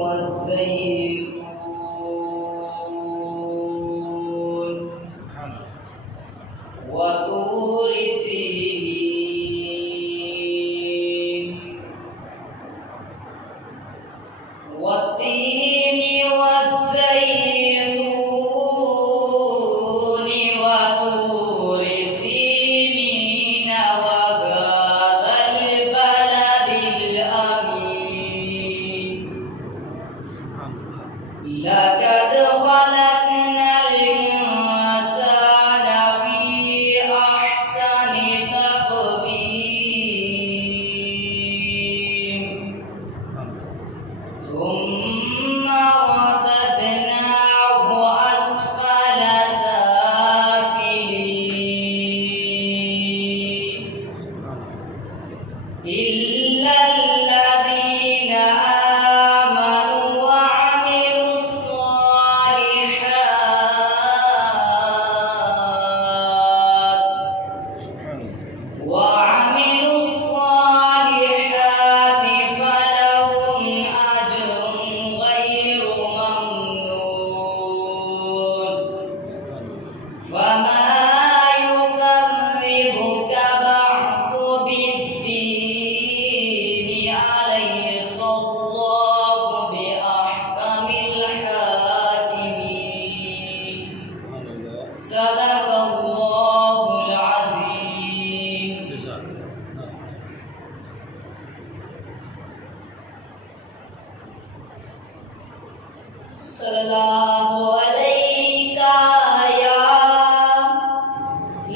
والزيتون وطور سينين والتين والزيتون وطور سينين وهذا البلد الأمين لقد خلقنا الإنسان في أحسن تقويم ثم رددناه أسفل سافلين إلا الذين آمنوا وعملوا الصالحات فلهم أجر غير ممنون فما يكذبك بعد بالدين أليس الله بأحكم الحاكمين صدق الله العظيم. صلی اللہ علیکہ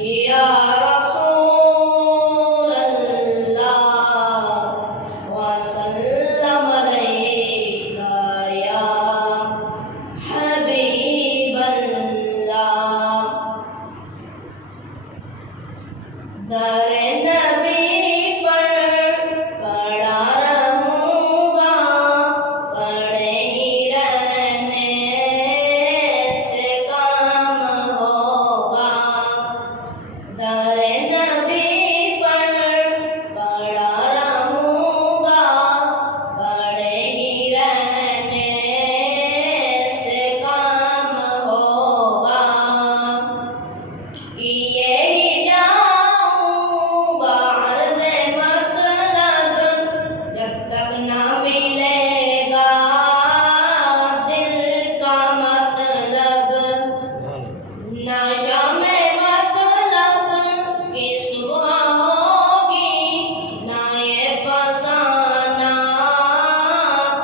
یا رسول اللہ وسلم علیکہ یا حبیب اللہ. در نبی پر پڑا رہوں گا پڑے ہی رہنے سے کام ہوگا. در نبی پر پڑا رہوں گا پڑے ہی رہنے سے کام ہوگا. کیے ہی جاؤں گا عرض مطلب جب تک نہ ملے گا دل کا مطلب. نہ شام مطلب کی صبح ہوگی نہ یہ فسانہ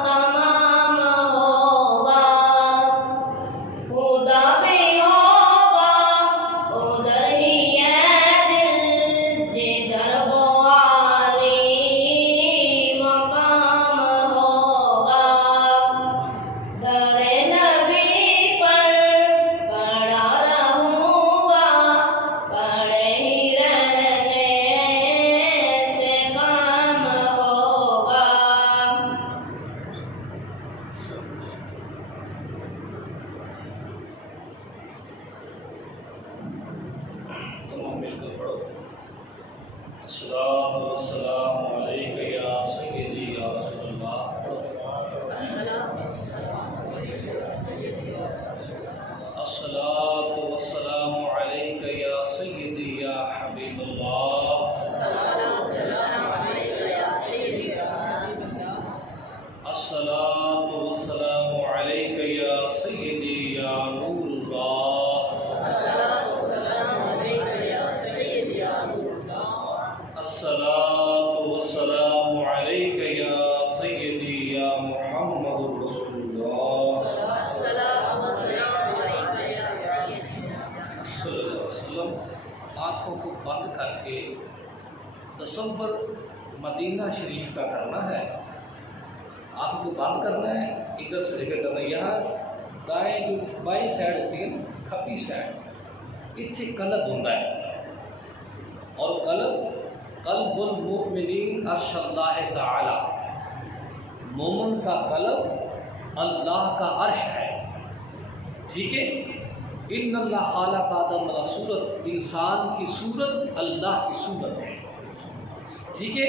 تمام ہوگا. خدا بھی ہوگا ادھر ہی ہے دل جدھر وہ عالی مقام ہوگا. در نبی پر پڑا رہوں گا پڑے ہی رہنے سے کام ہوگا. تمام مل کر پڑھو. الصلاۃ والسلام علیک یا سیدی یا رسول اللہ. الصلاۃ والسلام علیک یا سیدی یا حبیب اللہ. الصلاۃ والسلام علیک یا سیدی یا نور اللہ. الصلاۃ والسلام علیک یا سیدی یا محمد رسول اللہ صلی اللہ علیہ وسلم. آنکھوں کو بند کر کے تصور مدینہ شریف کا کرنا ہے. آنکھوں کو بند کرنا ہے, ادھر سے ذکر کرنا ہے. یہاں دائیں جو بائیں سائڈ ہوتی ہے کھبی سائڈ اتنے قلب ہوتا ہے اور قلب المؤمنین عرش اللہ تعالی. مومن کا قلب اللہ کا عرش ہے. ٹھیک ہے. ان اللہ خالق آدم علی صورت, انسان کی صورت اللہ کی صورت ہے. ٹھیک ہے.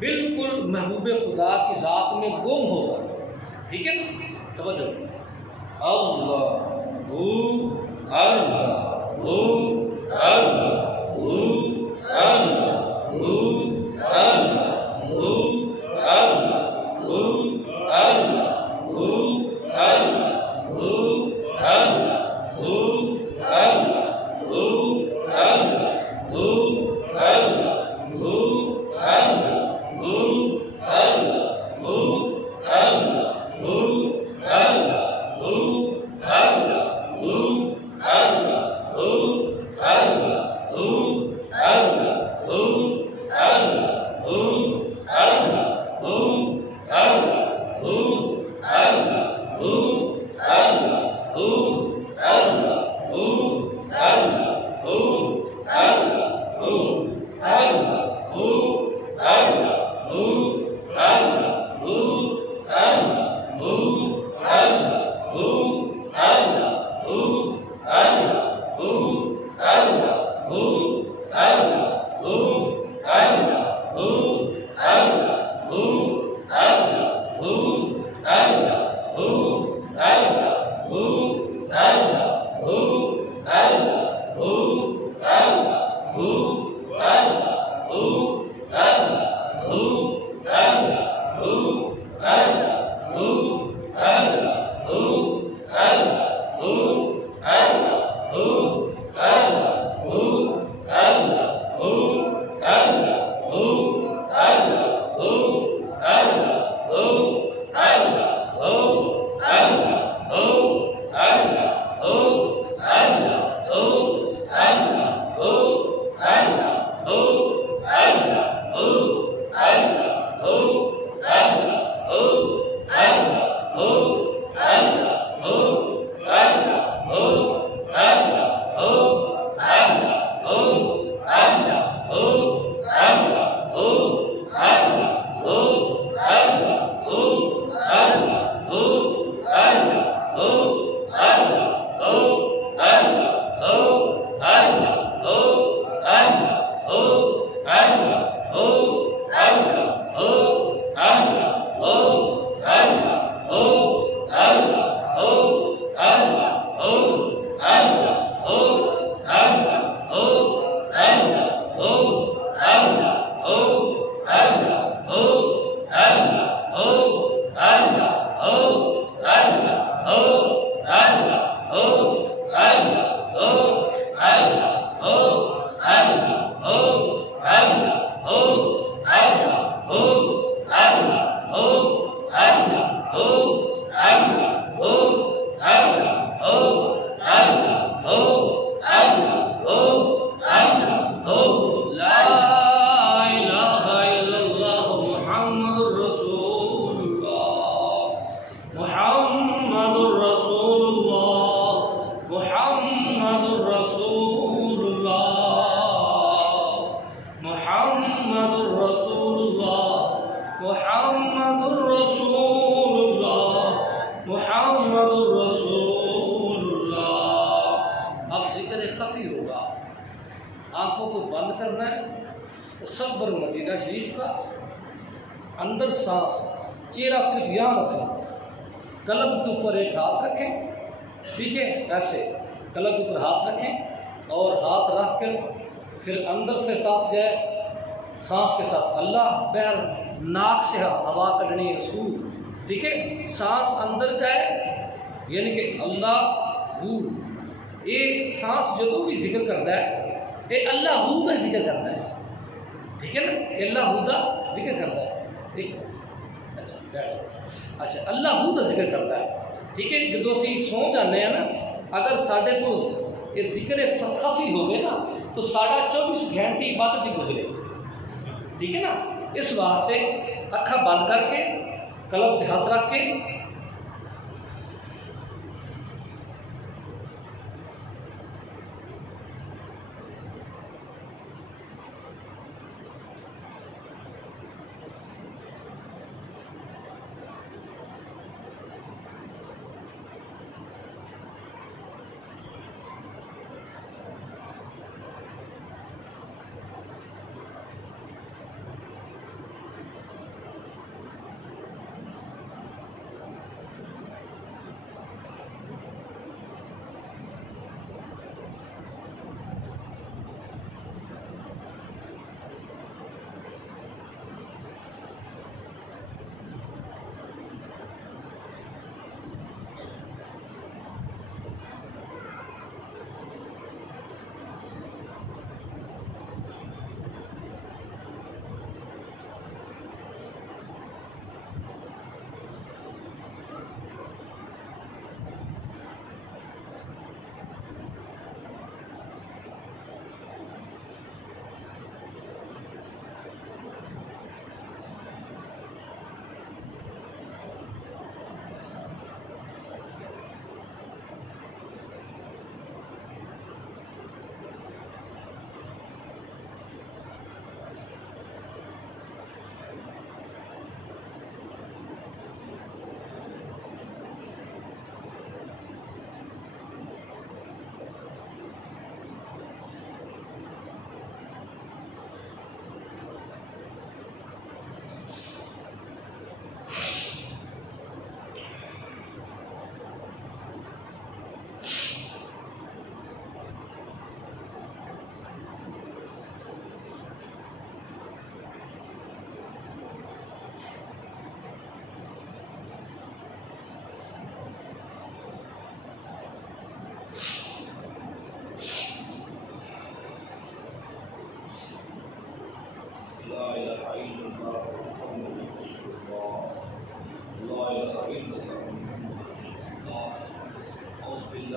بالکل محبوب خدا کی ذات میں گم ہوگا. ٹھیک ہے نا؟ توجہ. اللہ اللہ آنکھوں کو بند کرنا ہے. تصور مدینہ شریف کا، اندر سانس، چہرہ صرف یہاں رکھنا، قلب کے اوپر ایک ہاتھ رکھیں، ٹھیک ہے، ایسے قلب کے اوپر ہاتھ رکھیں اور ہاتھ رکھ کر پھر اندر سے سانس جائے، سانس کے ساتھ اللہ، بہر ناک سے ہوا کڈنی رسول، ٹھیک ہے، سانس اندر جائے یعنی کہ اللہ ہو. یہ سانس جدوں بھی ذکر کرتا ہے یہ اللہ ہو کا ذکر کرتا ہے، ٹھیک ہے نا، اللہ ہو کا ذکر کرتا ہے، ٹھیک ہے، اچھا اللہ ہو کا ذکر کرتا ہے، ٹھیک ہے. جدوں اسی سو جانے ہیں نا، اگر ساڈے کو یہ ذکر خفی ہوگے نا تو ساڑھا 24 گھنٹے عبادت ہی گزرے، ٹھیک ہے نا. اس واسطے اکھا بند کر کے قلب پہ ہاتھ رکھ کے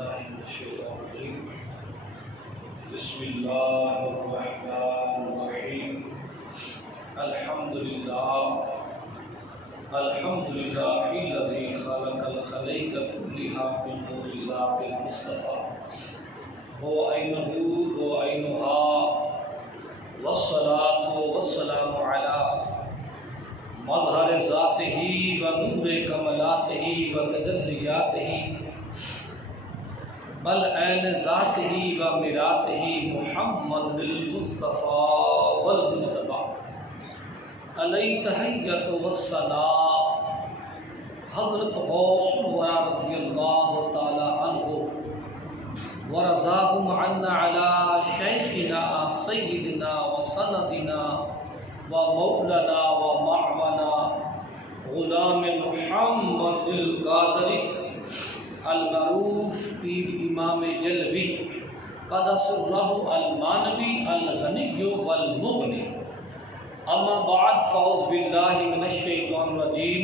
بالله من الشيطان الرجيم بسم الله الرحمن الرحيم الحمد لله الذي خلق الخلائق كلها بنور ذات المصطفى هو عينه وعينها والصلاة والسلام على مظہر ذاته ونور کملاته وتجلیاته بل عین ذاته ومراته محمد المصطفى والمجتبى علیہ تحیت والصلاة حضرت غوث الورا رضی اللہ تعالی عنہ ورضاهم عنا على شیخنا سیدنا وسندنا ومولانا ومعونا غلام محمد القادری المعروف پیر امام جلوی قدس الرہ المانوی الغنی والمغنی اما بعد فاعوذ باللہ من الشیطان الرجیم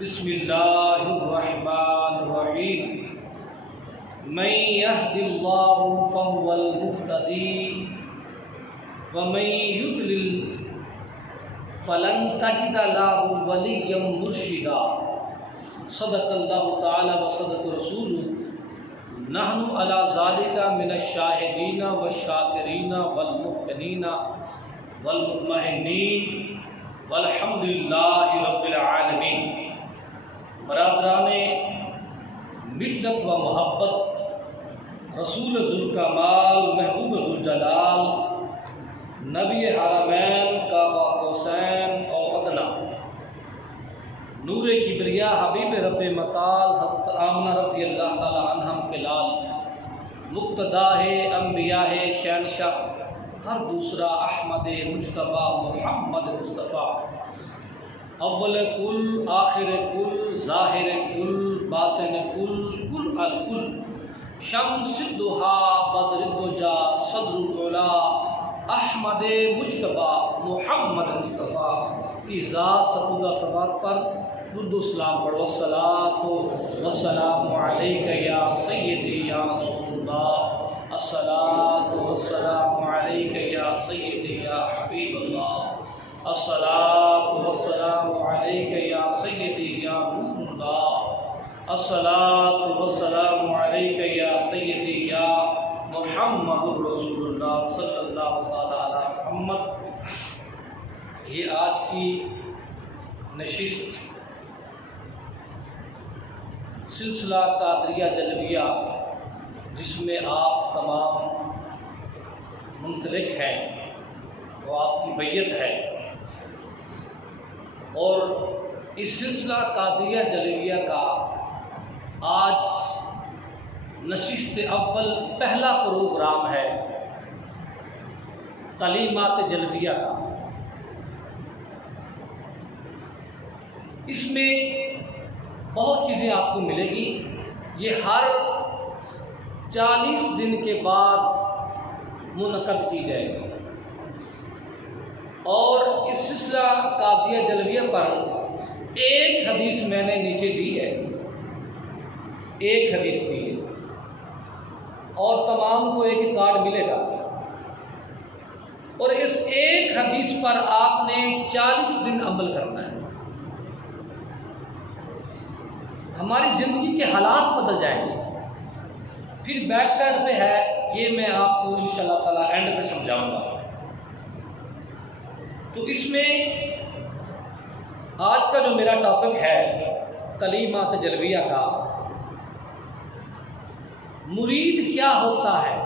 بسم اللہ الرحمن الرحیم من يهد الله فهو المهتدي ومن يضلل فلن تجد له وليا مرشدا صدق الله تعالى وصدق رسوله نحن على ذلك من الشاهدين والشاكرين والمؤمنين والمطمئنين والحمد لله رب العالمين. برادران ملت و محبت، رسول ذوالکمال محبوب ذوالجلال نبی حرمین کعبہ قوسین اور ادنی نور کبریا حبیب رب مطال حضرت آمنہ رضی اللہ تعالی عنہم کے لال مقتدا ہے انبیاء ہے شہنشاہ ہر دوسرا احمد مجتبیٰ محمد مصطفیٰ اول کل آخر کل ظاہر کل باطن کل کل الکل شمس الضحیٰ بدر الدجا صدر العلا احمد مجتبیٰ محمد مصطفیٰ کی ذات سپودہ صفات پر درود و سلام پڑھو. الصلاۃ والسلام علیک یا سیدی یا رسول اللہ، الصلاۃ والسلام علیک یا سیدی یا حبیب اللہ، الصلاۃ والسلام علیک یا سیدی یا نور اللہ، الصلاۃ والسلام علیک یا سیدی یا محمد رسول اللہ صلی اللہ علیہ محمد. یہ آج کی نشست سلسلہ قادریہ جلویہ جس میں آپ تمام منسلک ہیں، وہ آپ کی بیعت ہے، اور اس سلسلہ قادریہ جلویہ کا آج نشست اول پہلا پروگرام ہے تعلیمات جلویہ کا. اس میں بہت چیزیں آپ کو ملے گی. یہ ہر 40 دن کے بعد منعقد کی جائے گی، اور اس سلسلہ قادریہ جلویہ پر ایک حدیث میں نے نیچے دی ہے، ایک حدیث دی ہے، اور تمام کو ایک کارڈ ملے گا، اور اس ایک حدیث پر آپ نے 40 دن عمل کرنا ہے. ہماری زندگی کے حالات بدل جائیں گے. پھر بیک سائڈ پہ ہے، یہ میں آپ کو انشاءاللہ تعالی اینڈ پہ سمجھاؤں گا. تو اس میں آج کا جو میرا ٹاپک ہے تعلیمات جلویہ کا، مرید کیا ہوتا ہے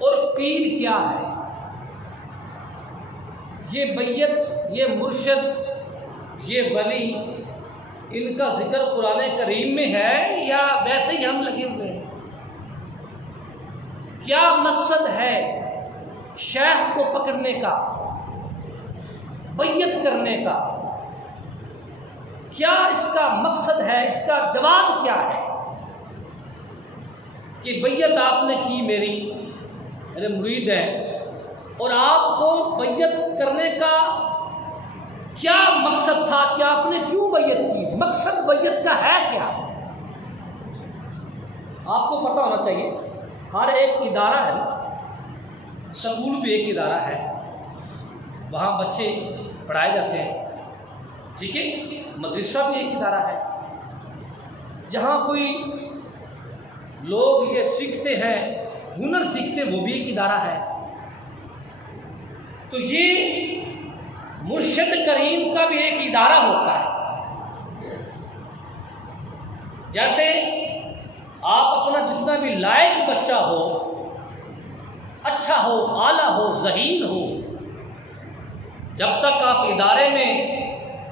اور پیر کیا ہے. یہ بیعت، یہ مرشد، یہ ولی، ان کا ذکر قرآن کریم میں ہے یا ویسے ہی ہم لگے ہوئے ہیں؟ کیا مقصد ہے شیخ کو پکڑنے کا، بیعت کرنے کا؟ کیا اس کا مقصد ہے؟ اس کا جواب کیا ہے کہ بیعت آپ نے کی، میرے مرید ہیں، اور آپ کو بیعت کرنے کا کیا مقصد تھا کہ آپ نے کیوں بیعت کی؟ مقصد بیعت کا ہے کیا؟ آپ کو پتہ ہونا چاہیے ہر ایک ادارہ ہے نا، سکول بھی ایک ادارہ ہے، وہاں بچے پڑھائے جاتے ہیں، ٹھیک ہے، مدرسہ بھی ایک ادارہ ہے، جہاں کوئی لوگ یہ سیکھتے ہیں، ہنر سیکھتے ہیں، وہ بھی ایک ادارہ ہے۔ تو یہ مرشد کریم کا بھی ایک ادارہ ہوتا ہے۔ جیسے آپ اپنا جتنا بھی لائق بچہ ہو، اچھا ہو، اعلیٰ ہو، ذہین ہو، جب تک آپ ادارے میں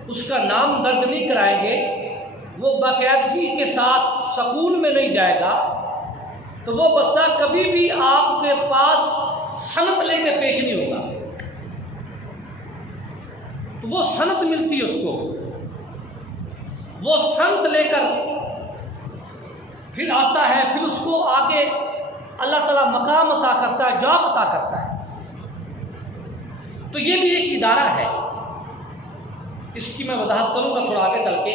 اس کا نام درج نہیں کرائیں گے، وہ باقاعدگی کے ساتھ سکول میں نہیں جائے گا، تو وہ بچہ کبھی بھی آپ کے پاس سند لے کے پیش نہیں ہوگا۔ تو وہ سند ملتی ہے اس کو، وہ سند لے کر پھر آتا ہے، پھر اس کو آگے اللہ تعالیٰ مقام عطا کرتا ہے، جاب عطا کرتا ہے۔ تو یہ بھی ایک ادارہ ہے، اس کی میں وضاحت کروں گا تھوڑا آگے چل کے۔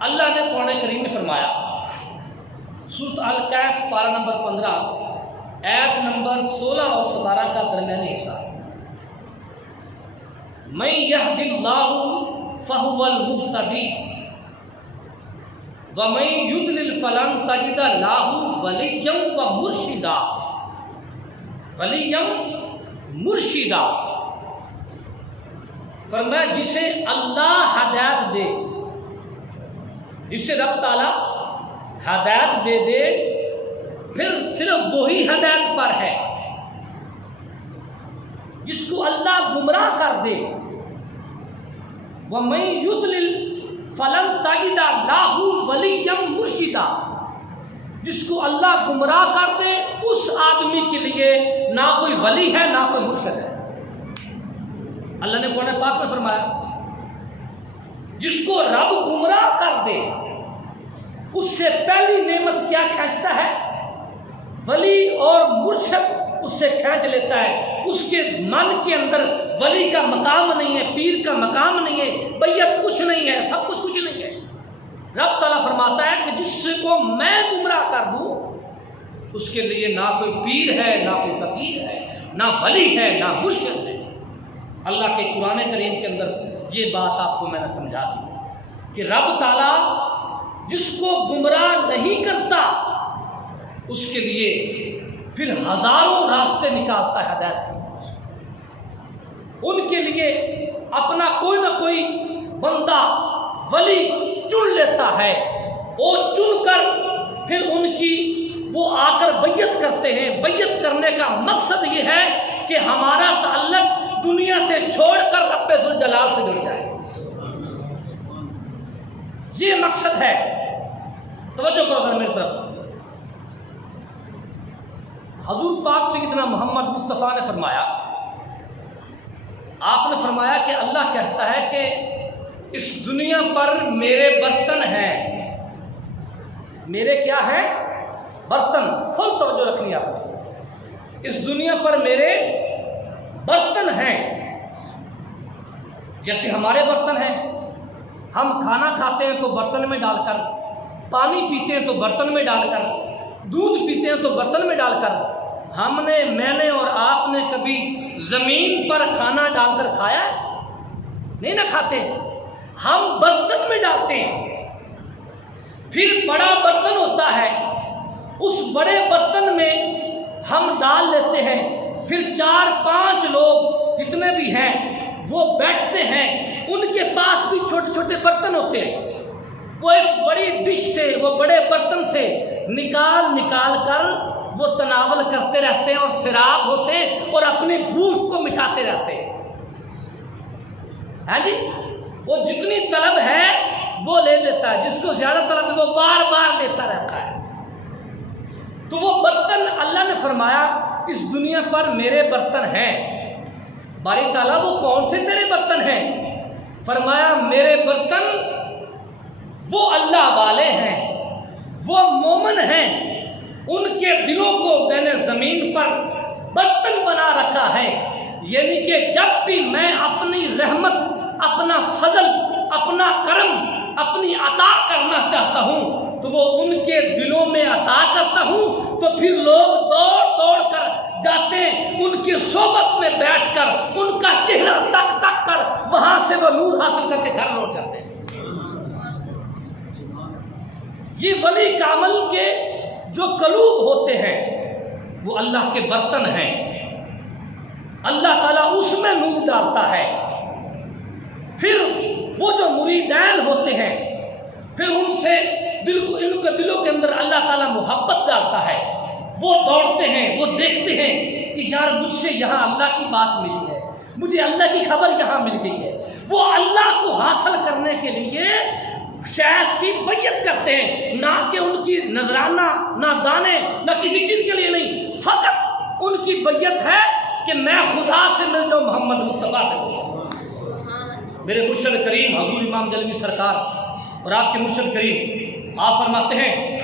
اللہ نے قرآن کریم میں فرمایا، سورۃ الکہف پارہ نمبر 15 آیت نمبر 16 اور 17 کا درمیانی حصہ، من یہد اللہ فہو المہتدی ومن یضلل فلن تجد لہ ولیا ومرشدا، ولیا مرشدا، فرمایا جسے اللہ ہدایت دے، جسے رب تعالیٰ ہدایت دے دے، پھر صرف وہی ہدایت پر ہے، جس کو اللہ گمراہ کر دے، وَمَن يُضْلِلْ فَلَن تَجِدَ لَهُ وَلِيًّا مُرْشِدًا، جس کو اللہ گمراہ کر دے اس آدمی کے لیے نہ کوئی ولی ہے نہ کوئی مرشد ہے۔ اللہ نے قرآن پاک میں فرمایا، جس کو رب گمراہ کر دے اس سے پہلی نعمت کیا کھینچتا ہے؟ ولی اور مرشد اس سے کھینچ لیتا ہے۔ اس کے من کے اندر ولی کا مقام نہیں ہے، پیر کا مقام نہیں ہے، بیعت کچھ نہیں ہے، سب کچھ نہیں ہے۔ رب تعالیٰ فرماتا ہے کہ جس کو میں گمراہ کر دوں اس کے لیے نہ کوئی پیر ہے، نہ کوئی فقیر ہے، نہ ولی ہے، نہ مرشد ہے۔ اللہ کے قرآن کریم کے اندر یہ بات آپ کو میں نے سمجھا دی کہ رب تعالیٰ جس کو گمراہ نہیں کرتا اس کے لیے پھر ہزاروں راستے نکالتا ہے ہدایت کے، ان کے لیے اپنا کوئی نہ کوئی بندہ ولی چن لیتا ہے، وہ چن کر پھر ان کی وہ آ کر بیعت کرتے ہیں۔ بیعت کرنے کا مقصد یہ ہے کہ ہمارا تعلق دنیا سے چھوڑ کر رب ذوالجلال سے جڑ جائے، یہ مقصد ہے۔ توجہ کرو ذرا میری طرف۔ حضور پاک سیدنا محمد مصطفیٰ نے فرمایا، آپ نے فرمایا کہ اللہ کہتا ہے کہ اس دنیا پر میرے برتن ہیں، میرے کیا ہیں؟ برتن۔ فل توجہ رکھنی آپ نے، اس دنیا پر میرے برتن ہیں، جیسے ہمارے برتن ہیں، ہم کھانا کھاتے ہیں تو برتن میں ڈال کر، پانی پیتے ہیں تو برتن میں ڈال کر، دودھ پیتے ہیں تو برتن میں ڈال کر۔ میں نے اور آپ نے کبھی زمین پر کھانا ڈال کر کھایا ہے؟ نہیں نہ کھاتے، ہم برتن میں ڈالتے ہیں۔ پھر بڑا برتن ہوتا ہے، اس بڑے برتن میں ہم ڈال لیتے ہیں، پھر 4-5 لوگ جتنے بھی ہیں وہ بیٹھتے ہیں، ان کے پاس بھی چھوٹے چھوٹے برتن ہوتے ہیں، وہ اس بڑی ڈش سے، وہ بڑے برتن سے نکال کر وہ تناول کرتے رہتے ہیں اور سیراب ہوتے ہیں اور اپنی بھوک کو مٹاتے رہتے ہیں۔ ہاں جی، وہ جتنی طلب ہے وہ لے لیتا ہے، جس کو زیادہ طلب ہے وہ بار بار لیتا رہتا ہے۔ تو وہ برتن اللہ نے فرمایا اس دنیا پر میرے برتن ہیں۔ باری تعالیٰ وہ کون سے تیرے برتن ہیں؟ فرمایا میرے برتن وہ اللہ والے ہیں، وہ مومن ہیں، ان کے دلوں کو میں نے زمین پر برتن بنا رکھا ہے، یعنی کہ جب بھی میں اپنی رحمت، اپنا فضل، اپنا کرم اپنی عطا کرنا چاہتا ہوں تو وہ ان کے دلوں میں عطا کرتا ہوں، تو پھر لوگ دوڑ دوڑ کر جاتے ہیں ان کی صحبت میں بیٹھ کر، ان کا چہرہ تک تک کر وہاں سے وہ نور حاصل کر کے گھر لوٹ جاتے ہیں۔ یہ ولی کامل کے جو قلوب ہوتے ہیں وہ اللہ کے برتن ہیں، اللہ تعالیٰ اس میں نور ڈالتا ہے، پھر وہ جو مریدین ہوتے ہیں پھر ان سے ان کے دلوں کے اندر اللہ تعالیٰ محبت ڈالتا ہے، وہ دوڑتے ہیں، وہ دیکھتے ہیں کہ یار مجھ سے یہاں اللہ کی بات ملی ہے، مجھے اللہ کی خبر یہاں مل گئی ہے، وہ اللہ کو حاصل کرنے کے لیے شیخ کی بیعت کرتے ہیں، نہ کہ ان کی نذرانہ، نہ دانے، نہ کسی چیز کے لیے نہیں، فقط ان کی بیعت ہے کہ میں خدا سے مل جاؤں، محمد مصطفیٰ سے۔ میرے مرشد کریم حضور امام جلوی سرکار اور آپ کے مرشد کریم آپ فرماتے ہیں،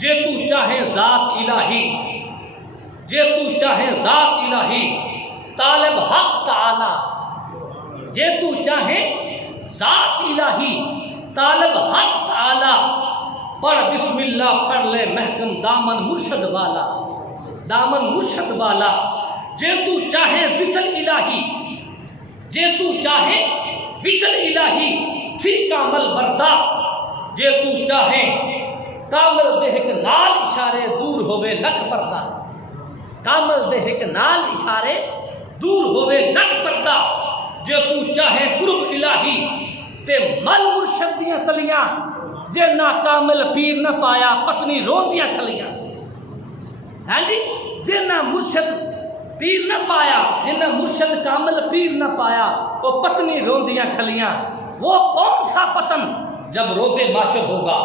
جے تو چاہے ذات الہی، جے تو چاہے ذات الہی طالب حق تعالی، جے تو چاہے ذات الہی طالب حق تعالی، پڑھ بسم اللہ پڑھ لے محکم دامن مرشد والا، دامن مرشد والا، جے تو چاہے وصل الہی، جے تو چاہے وصل الہی تھی کامل بردا، جے تو چاہے کامل دہک نال اشارے دور ہوئے لکھ پردہ، کامل دہک نال اشارے دور ہوئے لکھ پردہ، جے تو چاہے قرب الہی تے مل مرشد دیاں تلیاں، جے نا کامل پیر نہ پایا پتنی روندیاں کھلیاں، ہاں جی، جے نا مرشد پیر نہ پایا، جے نا مرشد کامل پیر نہ پایا وہ پتنی روندیاں کھلیاں۔ وہ کون سا پتن؟ جب روز معاشر ہوگا،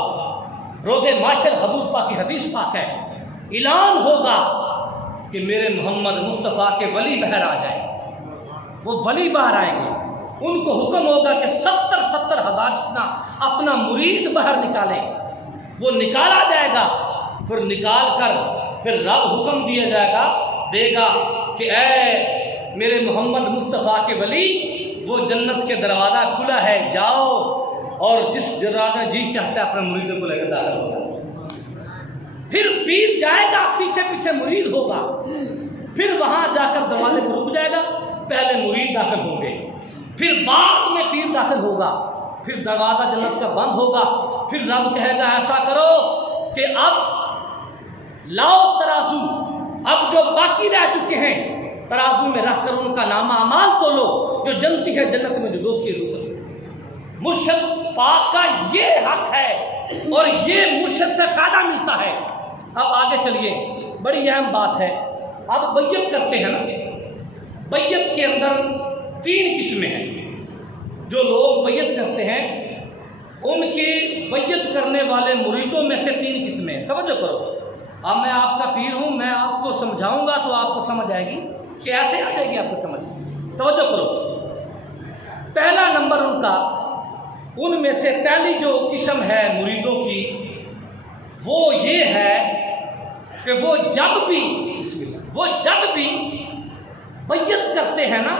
روز معاشر حضور پاک کی حدیث پاک ہے، اعلان ہوگا کہ میرے محمد مصطفیٰ کے ولی بہر آ جائیں، وہ ولی باہر آئیں گے، ان کو حکم ہوگا کہ 70 ہزار جتنا اپنا مرید باہر نکالیں، وہ نکالا جائے گا، پھر نکال کر پھر رب حکم دیا جائے گا، دے گا کہ اے میرے محمد مصطفیٰ کے ولی، وہ جنت کے دروازہ کھلا ہے، جاؤ اور جس دروازہ جی چاہتا ہے اپنے مریدوں کو لے کر داخل ہوگا۔ پھر پیر جائے گا، پیچھے پیچھے مرید ہوگا، پھر وہاں جا کر دروازے پر رک جائے گا، پہلے مرید داخل ہوں گے، پھر بعد میں پیر داخل ہوگا، پھر دروازہ جنت کا بند ہوگا، پھر رب کہے گا ایسا کرو کہ اب لاؤ ترازو، اب جو باقی رہ چکے ہیں ترازو میں رکھ کر ان کا نامہ اعمال تولو، جو جنتی ہے جنت میں، جو دوستی ہے دوسری۔ مرشد پاک کا یہ حق ہے اور یہ مرشد سے فائدہ ملتا ہے۔ اب آگے چلیے، بڑی اہم بات ہے، اب بیعت کرتے ہیں نا، بیعت کے اندر 3 قسمیں ہیں۔ جو لوگ بیعت کرتے ہیں ان کی بیعت کرنے والے مریدوں میں سے 3 قسمیں ہیں، توجہ کرو۔ اب میں آپ کا پیر ہوں، میں آپ کو سمجھاؤں گا تو آپ کو سمجھ آئے گی کہ ایسے آ جائے گی آپ کو سمجھ، توجہ کرو۔ پہلا نمبر ان کا، ان میں سے پہلی جو قسم ہے مریدوں کی وہ یہ ہے کہ وہ جب بھی بیعت کرتے ہیں نا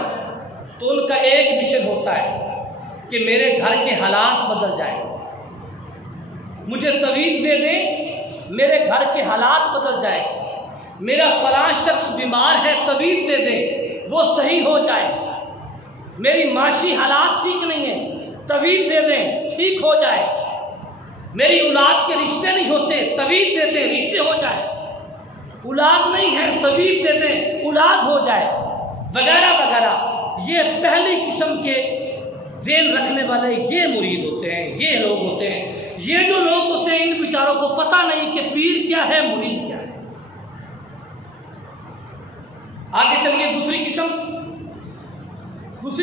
تو ان کا ایک مشن ہوتا ہے کہ میرے گھر کے حالات بدل جائیں، مجھے تویز دے دیں، میرے گھر کے حالات بدل جائیں، میرا فلاں شخص بیمار ہے تویز دے دیں وہ صحیح ہو جائے، میری معاشی حالات ٹھیک نہیں ہیں تویز دے دیں ٹھیک ہو جائے، میری اولاد کے رشتے نہیں ہوتے تویز دے دیں رشتے ہو جائے، اولاد نہیں ہے تویز دے دیں اولاد ہو جائے، وغیرہ وغیرہ۔ یہ پہلی قسم کے ذہن رکھنے والے یہ مرید ہوتے ہیں، یہ لوگ ہوتے ہیں۔ یہ جو لوگ ہوتے ہیں ان بیچاروں کو پتہ نہیں کہ پیر کیا ہے مرید کیا ہے۔ آگے چلیے، دوسری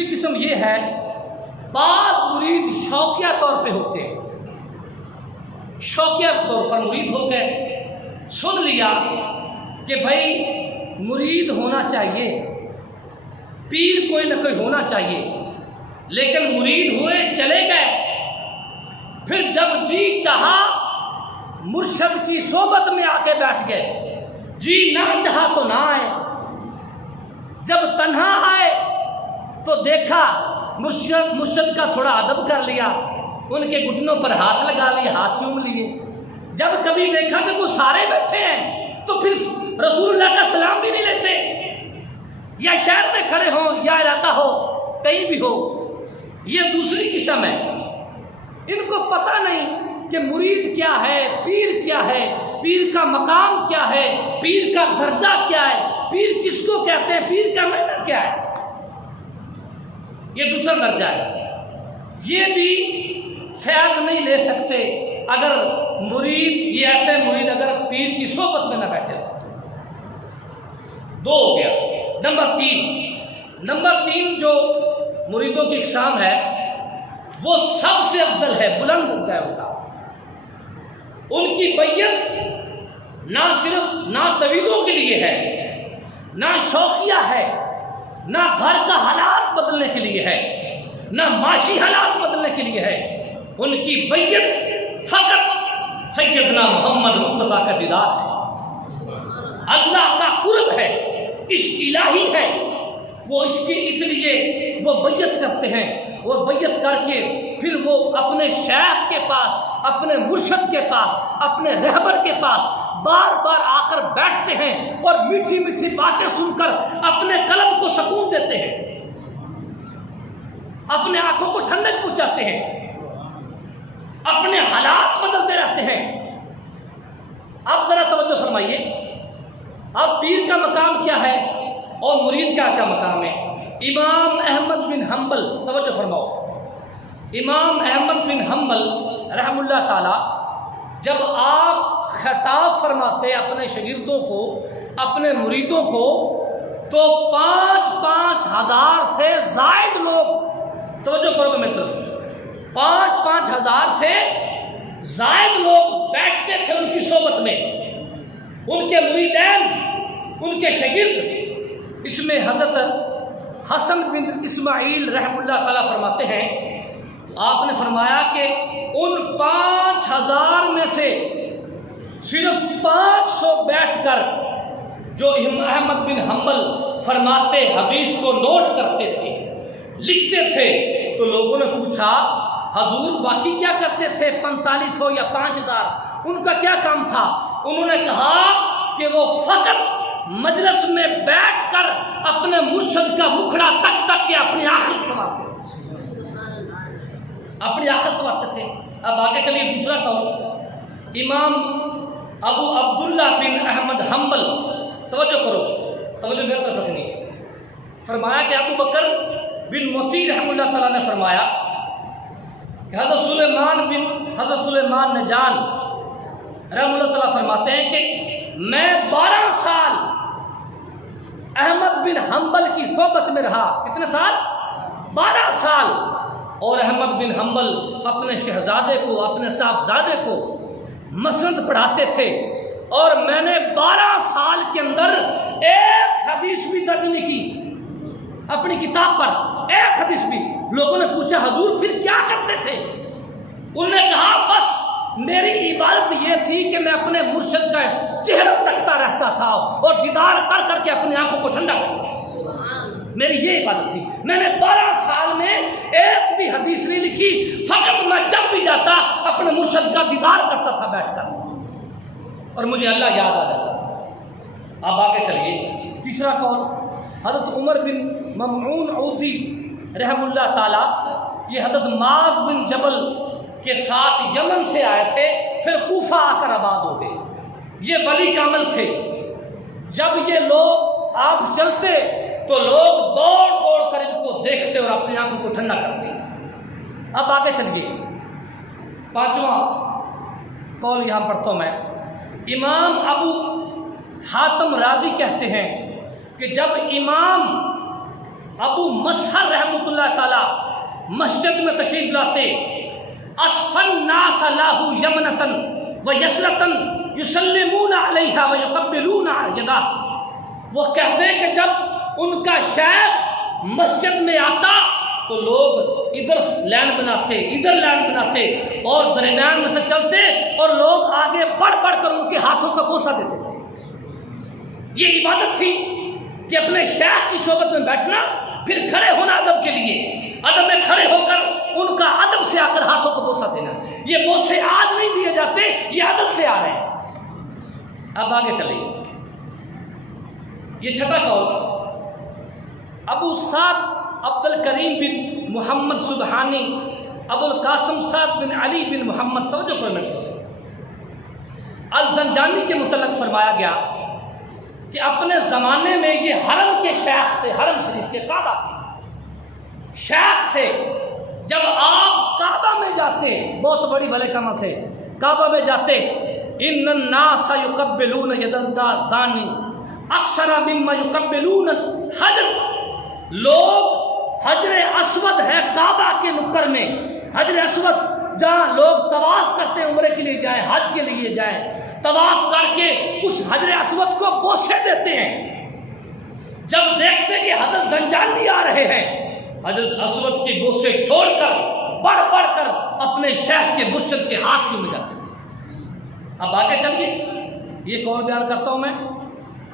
قسم یہ ہے، بعض مرید شوقیہ طور پہ ہوتے ہیں، شوقیہ طور پر مرید ہو گئے، سن لیا کہ بھائی مرید ہونا چاہیے، پیر کوئی نہ کوئی ہونا چاہیے، لیکن مرید ہوئے چلے گئے، پھر جب جی چاہا مرشد کی صحبت میں آ کے بیٹھ گئے، جی نہ چاہا تو نہ آئے، جب تنہا آئے تو دیکھا مرشد کا تھوڑا ادب کر لیا، ان کے گھٹنوں پر ہاتھ لگا لیے، ہاتھ چوم لیے۔ جب کبھی دیکھا کہ وہ سارے بیٹھے ہیں تو پھر رسول اللہ کا سلام بھی نہیں لیتے، یا شہر میں کھڑے ہوں یا علاقہ ہو کہیں بھی ہو، یہ دوسری قسم ہے۔ ان کو پتہ نہیں کہ مرید کیا ہے، پیر کیا ہے، پیر کا مقام کیا ہے، پیر کا درجہ کیا ہے، پیر کس کو کہتے ہیں، پیر کا معنی کیا ہے۔ یہ دوسرا درجہ ہے، یہ بھی فیض نہیں لے سکتے اگر مرید، یہ ایسے مرید اگر پیر کی صحبت میں نہ بیٹھے۔ دو ہو گیا۔ نمبر تین جو مریدوں کی اقسام ہے وہ سب سے افضل ہے، بلند ہوتا ہے ان کا۔ ان کی بیعت نہ صرف نہ طویلوں کے لیے ہے، نہ شوقیہ ہے، نہ گھر کا حالات بدلنے کے لیے ہے، نہ معاشی حالات بدلنے کے لیے ہے۔ ان کی بیعت فقط سیدنا محمد مصطفیٰ کا دیدار ہے، اللہ کا قرب ہے، عشق الہی ہے۔ وہ عشق اس لیے وہ بیعت کرتے ہیں، وہ بیعت کر کے پھر وہ اپنے شیخ کے پاس، اپنے مرشد کے پاس، اپنے رہبر کے پاس بار بار آ کر بیٹھتے ہیں اور میٹھی میٹھی باتیں سن کر اپنے قلب کو سکون دیتے ہیں، اپنے آنکھوں کو ٹھنڈک پہنچاتے ہیں، اپنے حالات بدلتے رہتے ہیں۔ اب ذرا توجہ فرمائیے، اب پیر کا مقام کیا ہے اور مرید کا کیا مقام ہے۔ امام احمد بن حنبل، توجہ فرماؤ، امام احمد بن حنبل رحم اللہ تعالی جب آپ خطاب فرماتے اپنے شاگردوں کو، اپنے مریدوں کو، تو 5,000 سے زائد لوگ، توجہ کرو گے میری طرف، 5,000 سے زائد لوگ بیٹھتے تھے ان کی صحبت میں، ان کے مریدین، ان کے شاگرد۔ اس میں حضرت حسن بن اسماعیل رحم اللہ تعالیٰ فرماتے ہیں، آپ نے فرمایا کہ ان 5,000 میں سے صرف 500 بیٹھ کر جو احمد بن حنبل فرماتے حدیث کو نوٹ کرتے تھے، لکھتے تھے۔ تو لوگوں نے پوچھا حضور باقی کیا کرتے تھے، 4500 یا 5,000، ان کا کیا کام تھا؟ انہوں نے کہا کہ وہ فقط مجلس میں بیٹھ کر اپنے مرشد کا مکھڑا تک تک کے اپنی آخرت سنوارتے تھے، اپنی آخرت سنوارتے تھے۔ اب آگے چلیے دوسرا قول، امام ابو عبداللہ بن احمد حنبل، توجہ کرو، توجہ میرے طرف رکھنی ہے، فرمایا کہ ابو بکر بن مطیع رحم اللہ تعالیٰ نے فرمایا کہ حضرت سلیمان نجان رحم اللہ تعالیٰ فرماتے ہیں کہ میں 12 سال احمد بن حنبل کی صحبت میں رہا۔ کتنے سال؟ 12 سال۔ اور احمد بن حنبل اپنے شہزادے کو، اپنے صاحبزادے کو مسند پڑھاتے تھے، اور میں نے 12 سال کے اندر ایک حدیث بھی درج نہیں کی اپنی کتاب پر، ایک حدیث بھی۔ لوگوں نے پوچھا حضور پھر کیا کرتے تھے؟ انہوں نے کہا بس میری عبادت یہ تھی کہ میں اپنے مرشد کا چہرہ تکتا رہتا تھا اور دیدار کر کر کے اپنی آنکھوں کو ٹھنڈا کرتا تھا، میری یہ عبادت تھی۔ میں نے 12 سال میں ایک بھی حدیث نہیں لکھی، فقط میں جب بھی جاتا اپنے مرشد کا دیدار کرتا تھا بیٹھ کر، اور مجھے اللہ یاد آ جاتا۔ اب آگے چلیے تیسرا قول، حضرت عمر بن ممعون عودی رحم اللہ تعالی، یہ حضرت معاذ بن جبل کے ساتھ یمن سے آئے تھے، پھر کوفہ آ کر آباد ہو گئے۔ یہ ولی کامل تھے، جب یہ لوگ آپ چلتے تو لوگ دوڑ دوڑ کر ان کو دیکھتے اور اپنی آنکھوں کو ٹھنڈا کرتے۔ اب آگے چلیے، 5واں قول یہاں پڑھتا ہوں میں۔ امام ابو حاتم رازی کہتے ہیں کہ جب امام ابو مسہر رحمۃ اللہ تعالی مسجد میں تشریف لاتے، اسفن الناس له یمنتن و یسرتن یسلمون علیہا و یقبلون یدہ، وہ کہتے ہیں کہ جب ان کا شیخ مسجد میں آتا تو لوگ ادھر لائن بناتے، ادھر لائن بناتے، اور درمیان میں سے چلتے، اور لوگ آگے بڑھ بڑھ کر ان کے ہاتھوں کا بوسہ دیتے تھے۔ یہ عبادت تھی کہ اپنے شیخ کی صحبت میں بیٹھنا، پھر کھڑے ہونا ادب کے لیے، ادب میں کھڑے ہو کر ان کا ادب سے آ کر ہاتھوں کو بوسہ دینا. یہ بوسے آج نہیں دیے جاتے، یہ ادب سے آ رہے ہیں. اب آگے چلیے. یہ چھٹا قول ابو سعد عبد الکریم بن محمد سبحانی ابو القاسم سعد بن علی بن محمد، توجہ کرنا چاہیے، الزنجانی کے متعلق فرمایا گیا کہ اپنے زمانے میں یہ حرم کے شیخ تھے، حرم شریف کے کعبہ کے شیخ تھے. جب آپ کعبہ میں جاتے، بہت بڑی بھلے کمر تھے، کعبہ میں جاتے، ان الناس یقبلون ید الزانی اکثر مما یقبلون حجر، لوگ حجر اسود ہے کعبہ کے نکر میں، حجر اسود جہاں لوگ طواف کرتے ہیں، عمرے کے لیے جائیں، حج کے لیے جائیں، طواف کر کے اس حجر اسود کو بوسے دیتے ہیں. جب دیکھتے کہ حضرت زنجانی آ رہے ہیں، حضرت اسود کی بوسے چھوڑ کر بڑھ بڑھ کر اپنے شیخ کے مرشد کے ہاتھ چومے جاتے تھے. اب آگے چلیے، یہ قول بیان کرتا ہوں میں.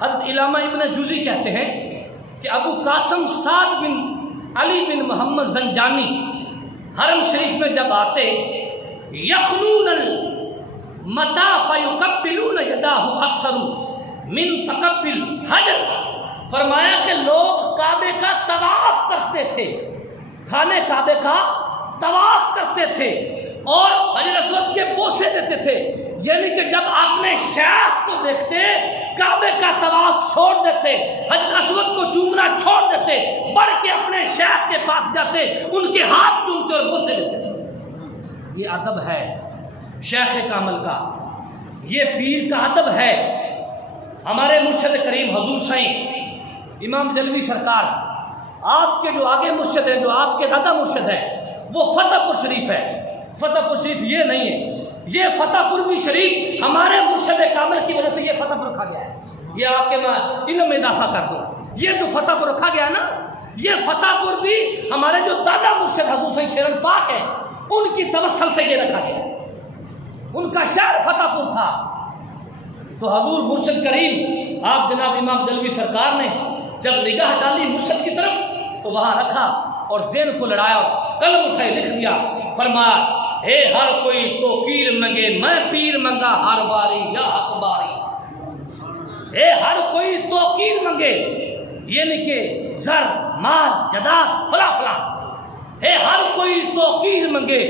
حضرت علامہ ابن جوزی کہتے ہیں کہ ابو قاسم سعد بن علی بن محمد زنجانی حرم شریف میں جب آتے، یخلون المطاف یقبلون یداہ اکثر من تقبل حجر، فرمایا کہ لوگ کعبے کا طواف کرتے تھے، خانے کعبے کا طواف کرتے تھے اور حجر اسود کے بوسے دیتے تھے. یعنی کہ جب اپنے شیخ کو دیکھتے کعبے کا طواف چھوڑ دیتے، حجر اسود کو چومنا چھوڑ دیتے، بڑھ کے اپنے شیخ کے پاس جاتے، ان کے ہاتھ چومتے اور بوسے دیتے تھے. یہ ادب ہے شیخ کامل کا، یہ پیر کا ادب ہے. ہمارے مرشد کریم حضور سائیں امام جلوی سرکار، آپ کے جو آگے مرشد ہے، جو آپ کے دادا مرشد ہے، وہ فتح پور شریف ہے. فتح پور شریف یہ نہیں ہے، یہ فتح پوروی شریف ہمارے مرشد کامل کی وجہ سے یہ فتح پور رکھا گیا ہے. یہ آپ کے علم میں اضافہ کر دو، یہ جو فتح پور رکھا گیا نا، یہ فتح پور بھی ہمارے جو دادا مرشد حضور سائیں شیر الپاک ہیں، ان کی توسل سے یہ رکھا گیا. ان کا شہر فتح پور تھا. تو حضور مرشد کریم آپ جناب امام جلوی سرکار نے جب نگاہ ڈالی مرشد کی طرف تو وہاں رکھا اور ذہن کو لڑایا، قلم اٹھائے، لکھ دیا. فرمایا ہے ہر کوئی تو کیر منگے، میں پیر منگا ہر باری یا حق باری. ہے ہر کوئی تو کیر منگے، یعنی کہ زر مال جداد فلاں فلاں. ہے ہر کوئی تو کیر منگے،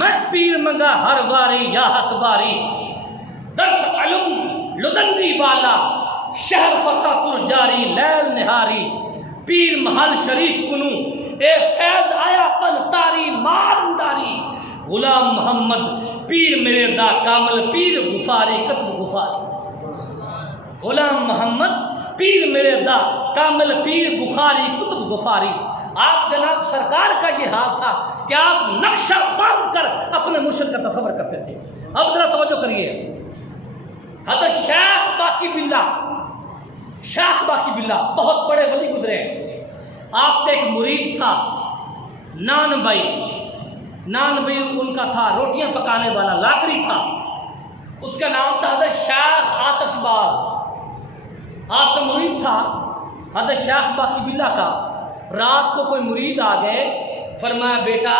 میں پیر منگا ہر باری یا حق باری. درس علم لدنی والا شہر فتح پور جاری، لیل نہاری پیر محل شریف کنو، اے فیض آیا پن تاری مار اڈاری. غلام محمد پیر میرے دا کامل پیر غفاری کتب غفاری. غلام محمد پیر میرے دا کامل پیر بخاری کتب غفاری. آپ جناب سرکار کا یہ حال تھا کہ آپ نقشہ باندھ کر اپنے مرشد کا تصور کرتے تھے. اب ذرا توجہ کریے، حضرت شیخ باقی باللہ، شیخ باقی باللہ بہت بڑے ولی گزرے ہیں. آپ کا ایک مرید تھا نان بھائی، نان بھائی ان کا تھا، روٹیاں پکانے والا لاکری تھا. اس کا نام تھا حضرت شیخ آتش باز. آپ کا مرید تھا حضرت شیخ باقی باللہ کا. رات کو کوئی مرید آ گئے، فرمایا بیٹا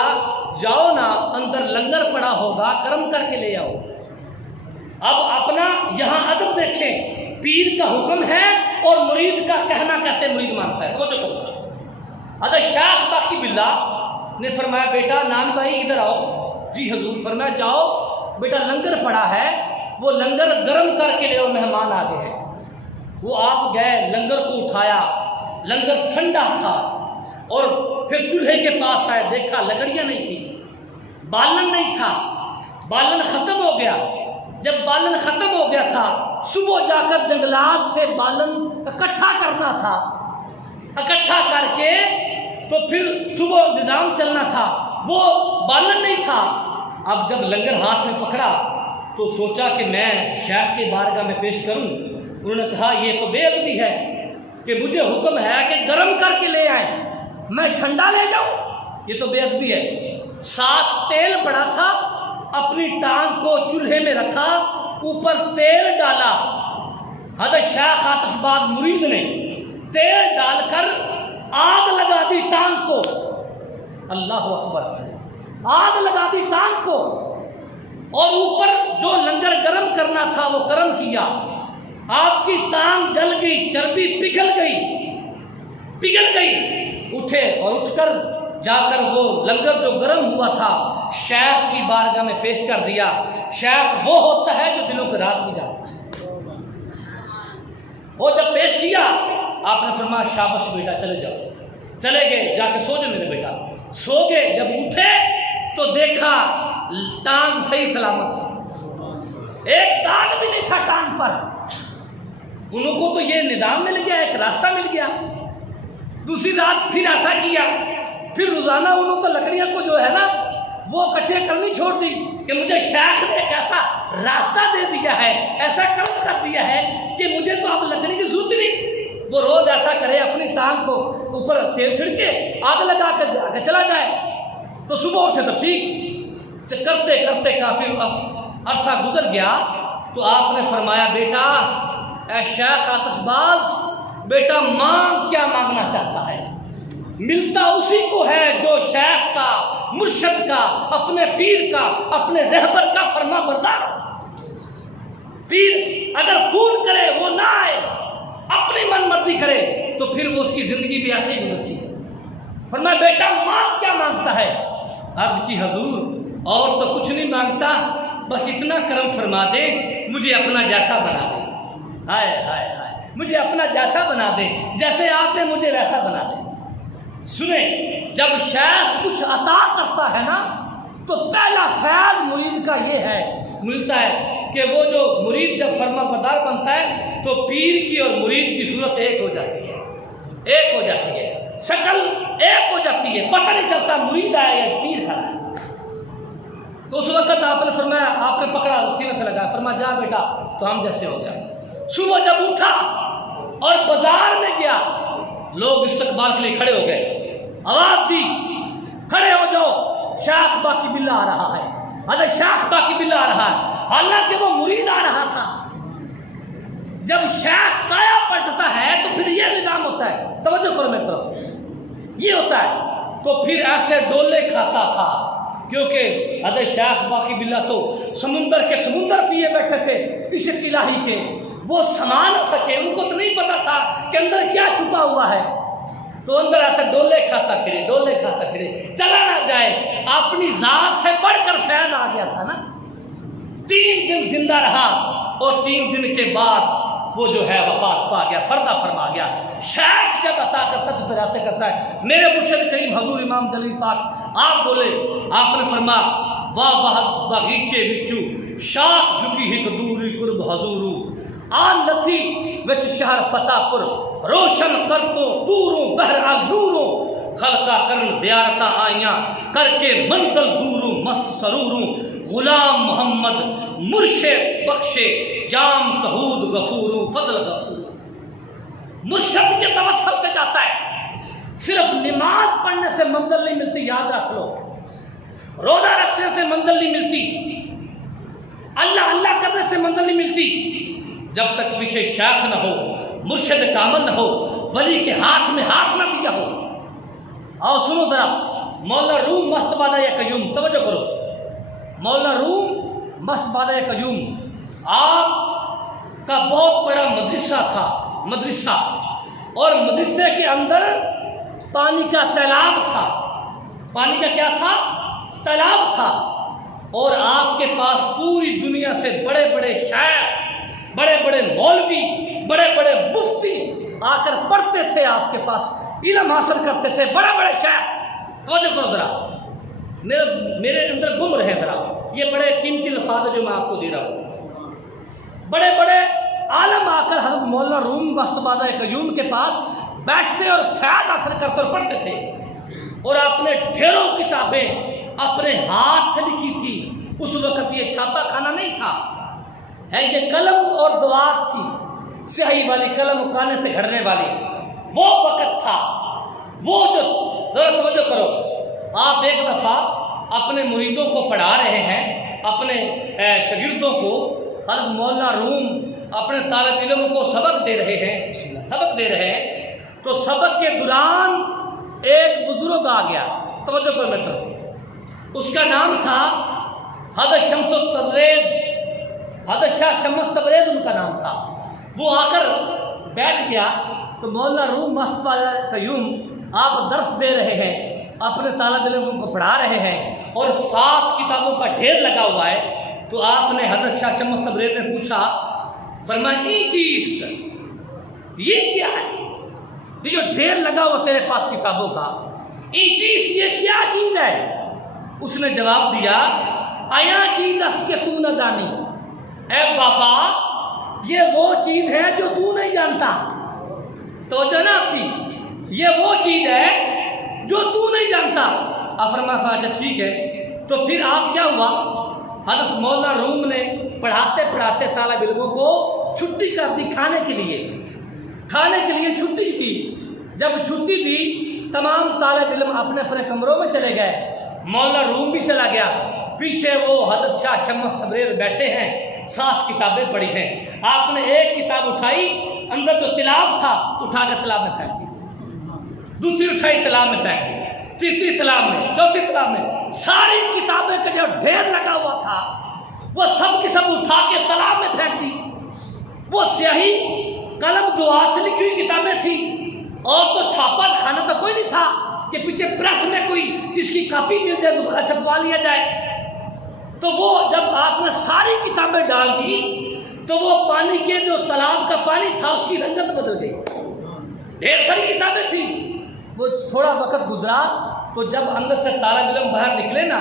جاؤ نا، اندر لنگر پڑا ہوگا، گرم کر کے لے آؤ. اب اپنا یہاں ادب دیکھیں، پیر کا حکم ہے اور مرید کا کہنا کیسے مرید مانتا ہے. توجہ کرو. حضرت شیخ باقی باللہ نے فرمایا بیٹا نان بھائی ادھر آؤ. جی حضور. فرمایا جاؤ بیٹا لنگر پڑا ہے، وہ لنگر گرم کر کے لے آؤ، مہمان آ گئے ہیں. وہ آپ گئے، لنگر کو اٹھایا، لنگر ٹھنڈا تھا اور پھر چولہے کے پاس آئے، دیکھا لکڑیاں نہیں تھی، بالن نہیں تھا، بالن ختم ہو گیا. جب بالن ختم ہو گیا تھا، صبح جا کر جنگلات سے بالن اکٹھا کرنا تھا، اکٹھا کر کے تو پھر صبح نظام چلنا تھا، وہ بالن نہیں تھا. اب جب لنگر ہاتھ میں پکڑا تو سوچا کہ میں شیخ کے بارگاہ میں پیش کروں. انہوں نے کہا یہ تو بے ادبی ہے کہ مجھے حکم ہے کہ گرم کر کے لے آئیں، میں ٹھنڈا لے جاؤں، یہ تو بے ادبی ہے. ساتھ تیل پڑا تھا، اپنی ٹانگ کو چولہے میں رکھا، اوپر تیل ڈالا. حضرت شیخ آتش باز مرید نے تیل ڈال کر آگ لگا دی ٹانگ کو. اللہ اکبر، آگ لگا دی ٹانگ کو، اور اوپر جو لنگر گرم کرنا تھا وہ گرم کیا، آپ کی ٹانگ جل گئی، چربی پگھل گئی، اٹھے اور اٹھ کر جا کر وہ لنگر جو گرم ہوا تھا شیخ کی بارگاہ میں پیش کر دیا۔ شیخ وہ ہوتا ہے جو دلوں کے راز میں جاتا ہے۔ وہ جب پیش کیا آپ نے فرمایا شاباش بیٹا چلے جاؤ، چلے گئے، جا کے سو جاؤ میرے بیٹا، سو گئے۔ جب اٹھے تو دیکھا ٹانگ صحیح سلامت تھی، ایک داغ بھی نہیں تھا ٹانگ پر۔ انہوں کو تو یہ نظام مل گیا، ایک راستہ مل گیا۔ دوسری رات پھر ایسا کیا، پھر روزانہ انہوں تو لکڑیاں کو جو ہے نا وہ کچھے کرنی چھوڑ دی کہ مجھے شیخ نے ایک ایسا راستہ دے دیا ہے، ایسا کرم کر دیا ہے کہ مجھے تو اب لکڑی کی ضرورت نہیں۔ وہ روز ایسا کرے، اپنی ٹانگ کو اوپر تیل چھڑکے آگ لگا کر جا کے چلا جائے، تو صبح اٹھے تو ٹھیک، کرتے کرتے کافی عرصہ گزر گیا تو آپ نے فرمایا بیٹا اے شیخ آتش باز، بیٹا مانگ کیا مانگنا چاہتا ہے؟ ملتا اسی کو ہے جو شیخ کا، مرشد کا، اپنے پیر کا، اپنے رہبر کا فرما بردار۔ پیر اگر فون کرے وہ نہ آئے، اپنی من مرضی کرے تو پھر وہ اس کی زندگی بھی ایسے ہی گزرتی ہے۔ فرمایا بیٹا مانگ کیا مانگتا ہے؟ عرض کی حضور اور تو کچھ نہیں مانگتا، بس اتنا کرم فرما دے مجھے اپنا جیسا بنا دے۔ ہائے ہائے ہائے، مجھے اپنا جیسا بنا دے، جیسے آپ نے مجھے ویسا بنا دے۔ سنیں، جب شیخ کچھ عطا کرتا ہے نا تو پہلا فیض مرید کا یہ ہے ملتا ہے کہ وہ جو مرید جب فرما بردار بنتا ہے تو پیر کی اور مرید کی صورت ایک ہو جاتی ہے، ایک ہو جاتی ہے، شکل ایک ہو جاتی ہے، پتہ نہیں چلتا مرید آیا یا پیر کھڑا ہے۔ تو اس وقت آپ نے فرمایا، آپ نے پکڑا سینے سے لگایا، فرمایا جا بیٹا تو ہم جیسے ہو گیا۔ صبح جب اٹھا اور بازار میں گیا، لوگ استقبال کے لیے کھڑے ہو گئے، آواز دی کھڑے ہو جاؤ، شیخ باقی باللہ آ رہا ہے، حضرت شیخ باقی باللہ آ رہا ہے۔ حالانکہ وہ مرید آ رہا تھا۔ جب شیخ قایا پلٹتا ہے تو پھر یہ نظام ہوتا ہے، توجہ کرو میری طرف، یہ ہوتا ہے تو پھر ایسے ڈولے کھاتا تھا، کیونکہ حضرت شیخ باقی باللہ تو سمندر کے سمندر پیے بیٹھے تھے عشق الہی کے، وہ سما نہ سکے، ان کو تو نہیں پتا تھا کہ اندر کیا چھپا ہوا ہے، تو اندر ایسے ڈولے کھاتا پھرے، چلا نہ جائے۔ اپنی ذات سے بڑھ کر فیض آ گیا تھا نا۔ 3 دن زندہ رہا اور 3 دن کے بعد وہ جو ہے وفات پا گیا، پردہ فرما گیا۔ شیخ جب عطا کرتا تو پھر ایسے کرتا ہے۔ میرے مرشد کریم حضور امام جلیل پاک آپ بولے، آپ نے فرمایا واہ واہ باغیچے وچوں شاخ جھکی ہک دوری قرب حضورو، آن لتھی وچ شہر فتح پور، روشن کر تو دوروں بہر نوروں، خلقہ کرن زیارتاں آئیاں کر کے منزل دوروں مست سروروں، غلام محمد مرشد بخشے جام تہود غفوروں فضل غفور۔ مرشد کے توسل سے جاتا ہے، صرف نماز پڑھنے سے منزل نہیں ملتی، یاد رکھ لو، روزہ رکھنے سے منزل نہیں ملتی، اللہ اللہ کرنے سے منزل نہیں ملتی، جب تک پیچھے شیخ نہ ہو، مرشد کامل نہ ہو، ولی کے ہاتھ میں ہاتھ نہ دیا ہو۔ آؤ سنو ذرا، مولا روم مست بادہ یا قیوم، توجہ کرو، مولا روم مست بادہ یا قیوم آپ کا بہت بڑا مدرسہ تھا، مدرسہ، اور مدرسے کے اندر پانی کا تالاب تھا، پانی کا کیا تھا؟ تالاب تھا، اور آپ کے پاس پوری دنیا سے بڑے بڑے شیخ، بڑے بڑے مولوی، بڑے بڑے مفتی آ کر پڑھتے تھے، آپ کے پاس علم حاصل کرتے تھے، بڑے بڑے شیخ۔ توجہ کرو ذرا، میرے اندر گم رہے ذرا، یہ بڑے قیمتی الفاظ جو میں آپ کو دے رہا ہوں۔ بڑے بڑے عالم آ کر حضرت مولانا روم مست بادہ قیوم کے پاس بیٹھتے اور فیض حاصل کرتے اور پڑھتے تھے، اور آپ نے ڈھیروں کتابیں اپنے ہاتھ سے لکھی تھی۔ اس وقت یہ چھاپا کھانا نہیں تھا، ہے یہ قلم اور دوات تھی، سیاہی والی قلم کانے سے گھڑنے والی، وہ وقت تھا۔ وہ جو ذرا توجہ کرو، آپ ایک دفعہ اپنے مریدوں کو پڑھا رہے ہیں، اپنے شاگردوں کو، حضرت مولانا روم اپنے طالب علم کو سبق دے رہے ہیں، سبق دے رہے ہیں، تو سبق کے دوران ایک بزرگ آ گیا، توجہ کرو میری طرف، اس کا نام تھا حضرت شمس تبریز، حضرت شاہ شمس تبریز ان کا نام تھا۔ وہ آ کر بیٹھ گیا تو مولانا روم مصطفیٰ قیوم آپ درس دے رہے ہیں، اپنے طالب علموں کو پڑھا رہے ہیں اور 7 کتابوں کا ڈھیر لگا ہوا ہے۔ تو آپ نے حضرت شاہ شمس تبریز نے پوچھا، فرمایا ای چیز یہ کیا ہے، یہ جو ڈھیر لگا ہوا تیرے پاس کتابوں کا، ای چیز یہ کیا چیز ہے؟ اس نے جواب دیا، آیا کی دس کے تو نہ دانی، اے بابا یہ وہ چیز ہے جو تو نہیں جانتا۔ تو جناب کی یہ وہ چیز ہے جو تو نہیں جانتا۔ فرمایا اچھا ٹھیک ہے۔ تو پھر آپ کیا ہوا، حضرت مولانا روم نے پڑھاتے پڑھاتے طالب علموں کو چھٹی کر دی کھانے کے لیے چھٹی کی۔ جب چھٹی دی تمام طالب علم اپنے اپنے کمروں میں چلے گئے، مولانا روم بھی چلا گیا، پیچھے وہ حضرت شاہ شمس تبریز بیٹھے ہیں، 7 کتابیں پڑھی ہیں۔ آپ نے ایک کتاب اٹھائی، اندر جو تلاب تھا اٹھا کر تالاب میں پھینک دی، دوسری اٹھائی تالاب میں پھینک دی، تیسری تالاب میں، چوتھی تالاب میں، ساری کتابیں کا جو ڈھیر لگا ہوا تھا وہ سب کی سب اٹھا کے تالاب میں پھینک دی۔ وہ سیاہی قلم دعا سے لکھی ہوئی کتابیں تھیں، اور تو چھاپا کھانا تو کوئی نہیں تھا کہ پیچھے پریس میں کوئی اس کی کاپی مل جائے دوبارہ چھپوا لیا جائے۔ تو وہ جب آپ نے ساری کتابیں ڈال دی تو وہ پانی کے جو تالاب کا پانی تھا اس کی رنگت بدل گئی، ڈھیر ساری کتابیں تھیں۔ وہ تھوڑا وقت گزرا تو جب اندر سے طالب علم باہر نکلے نا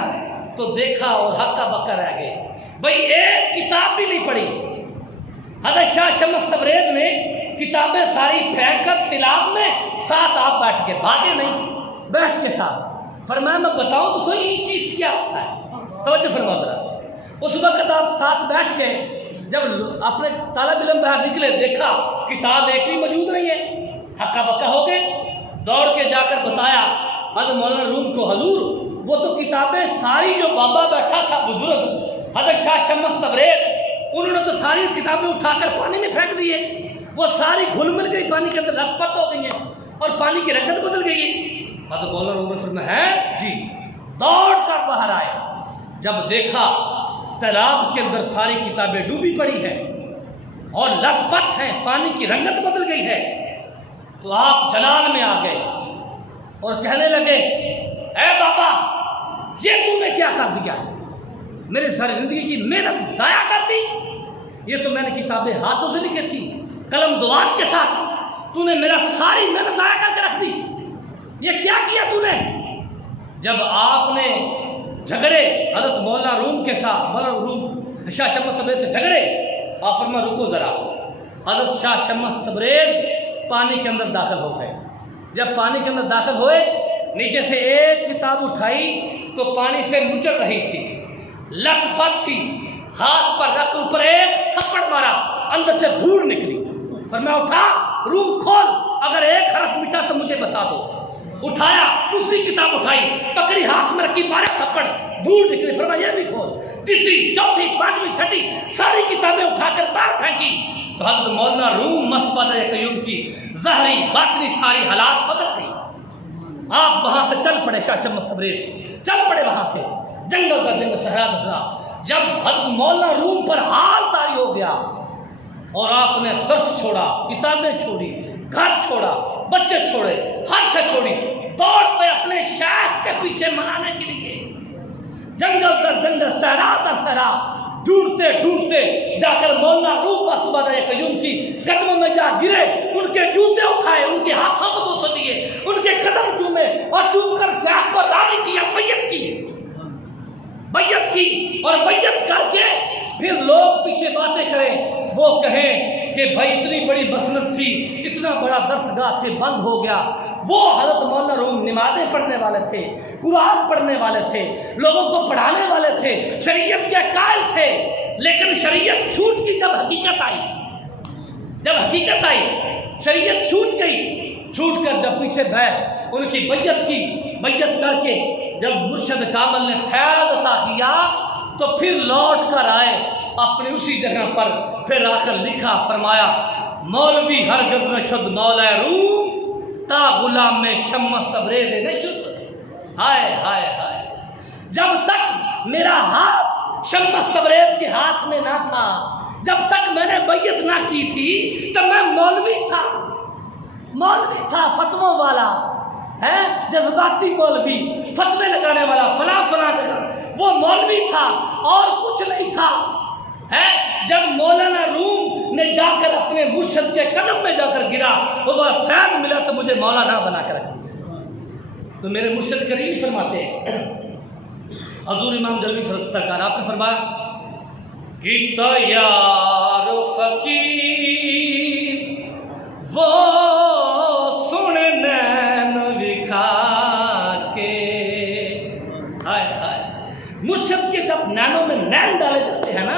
تو دیکھا اور ہکا بکا رہ گئے، بھائی ایک کتاب بھی نہیں پڑھی۔ حضرت شاہ شمس تبریز نے کتابیں ساری پھینک کر تالاب میں، ساتھ آپ بیٹھ کے، بھاگے نہیں، بیٹھ کے ساتھ۔ فرمایا میں بتاؤں تو یہ چیز کیا ہوتا ہے، توجہ فرما ذرا۔ اس وقت آپ ساتھ بیٹھ کے جب اپنے طالب علم باہر نکلے، دیکھا کتاب ایک بھی موجود نہیں ہے، ہکا بکا ہو گئے، دوڑ کے جا کر بتایا حضرت مولانا روم کو، حضور وہ تو کتابیں ساری جو بابا بیٹھا تھا بزرگ حضرت شاہ شمس تبریز، انہوں نے تو ساری کتابیں اٹھا کر پانی میں پھینک دی ہے، وہ ساری گھل مل گئی، پانی کے اندر لت پت ہو گئی ہیں اور پانی کی رنگت بدل گئی ہے۔ حضرت مولانا روم نے فرمایا ہے جی، دوڑ کر باہر آئے، جب دیکھا تالاب کے اندر ساری کتابیں ڈوبی پڑی ہیں اور لت پت ہیں، پانی کی رنگت بدل گئی ہے، تو آپ جلال میں آ گئے اور کہنے لگے، اے بابا یہ تو نے کیا کر دیا، میری ساری زندگی کی محنت ضائع کر دی، یہ تو میں نے کتابیں ہاتھوں سے لکھی تھی قلم دوات کے ساتھ، تو نے میرا ساری محنت ضائع کر کے رکھ دی، یہ کیا کیا تو نے؟ جب آپ نے جھگڑے حضرت مولانا روم کے ساتھ، مولانا روم شاہ شمس تبریز سے جھگڑے، آپ فرمایا رکو ذرا۔ حضرت شاہ شمس تبریز پانی کے اندر داخل ہو گئے، جب پانی کے اندر داخل ہوئے، نیچے سے ایک کتاب اٹھائی تو پانی سے نچڑ رہی تھی، لت پت تھی، ہاتھ پر رکھ کر اوپر ایک تھپڑ مارا، اندر سے دھوڑ نکلی۔ فرمایا اٹھا، روم کھول، اگر ایک حرف مٹا تو مجھے بتا دو۔ اٹھایا، دوسری کتاب اٹھائی، پکڑی، ہاتھ میں رکھی، مارے تھپڑ، دھوڑ نکلی۔ فرمایا یہ بھی کھول، تیسری، چوتھی، پانچویں، چھٹی، ساری کتابیں اٹھا کر باہر پھینکی تو حضرت مولانا روم مصطفیٰ قیوم کی ظاہری باطنی ساری حالات بدل گئی۔ آپ وہاں سے چل پڑے، شاہ شمس تبریز چل پڑے وہاں سے، جنگل کا جنگل، صحرا دسرا۔ جب حضرت مولانا روم پر حال طاری ہو گیا اور آپ نے درس چھوڑا، کتابیں چھوڑی، گھر چھوڑا، بچے چھوڑے، ہر شے چھوڑی، دوڑ پہ اپنے شیخ کے پیچھے منانے کے لیے جنگل در جنگل، صحرا در صحرا، ڈھونڈتے ڈھونڈتے جا کر مولانا روم مصطفیٰ قیوم کی قدموں میں جا گرے، ان کے جوتے اٹھائے، ان کے ہاتھوں کو بوسے دیے، ان کے قدم چومے اور چوم کر شیخ کو راضی کیا، بیعت کی اور بیعت کر کے پھر لوگ پیچھے باتیں کریں، وہ کہیں کہ بھائی اتنی بڑی مسند تھی، اتنا بڑا درسگاہ تھے، بند ہو گیا۔ وہ حضرت مولانا روم نمازیں پڑھنے والے تھے، قرآن پڑھنے والے تھے، لوگوں کو پڑھانے والے تھے، شریعت کے قائل تھے، لیکن شریعت چھوٹ کی جب حقیقت آئی، شریعت چھوٹ گئی، چھوٹ کر جب پیچھے بھائی ان کی بیعت کی، بیعت کر کے جب مرشد کامل نے فیض عطا کیا تو پھر لوٹ کر آئے اپنی اسی جگہ پر، پھر آ کر لکھا، فرمایا مولوی ہرگز نشد مولا روم تا غلام میں شمس تبریز نشد۔ ہائے ہائے ہائے، جب تک میرا ہاتھ شمس تبریز کے ہاتھ میں نہ تھا، جب تک میں نے بیعت نہ کی تھی، تب میں مولوی تھا فتووں والا ہے، جذباتی مولوی، فتوے لگانے والا، فلاں جگہ وہ مولوی تھا اور کچھ نہیں تھا ہے۔ جب مولانا روم نے جا کر اپنے مرشد کے قدم میں جا کر گرا، وہ فیض ملا تو مجھے مولانا بنا کر رکھ دیا۔ تو میرے مرشد کریم فرماتے ہیں، حضور امام جلوی سرکار آپ نے فرمایا کہ یار فقیر وہ سن نین دکھا کے، ہائے ہائے، مرشد کے جب نینوں میں نین ڈالے جاتے ہیں نا،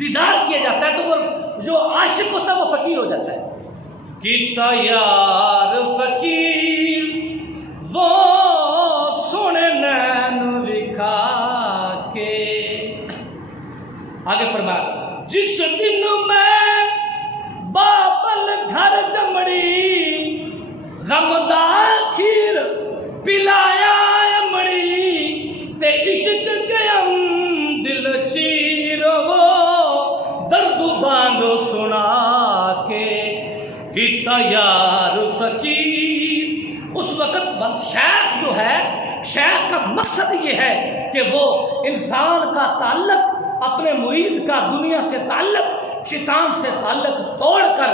دیدار کیا جاتا ہے، تو وہ جو عاشق ہوتا ہے وہ فقیر ہو جاتا ہے۔ کہ یار فقیر وہ سن نین دکھا کے، آگے فرمایا جس دن میں بابل گھر جمڑی غمدار کھیر پلایا مڑی تے عشق گیم دل چیر وہ درد بانگ سنا کے، کہ یار فقیر، اس وقت شیخ جو ہے، شیخ کا مقصد یہ ہے کہ وہ انسان کا تعلق، اپنے مرید کا دنیا سے تعلق، شیطان سے تعلق توڑ کر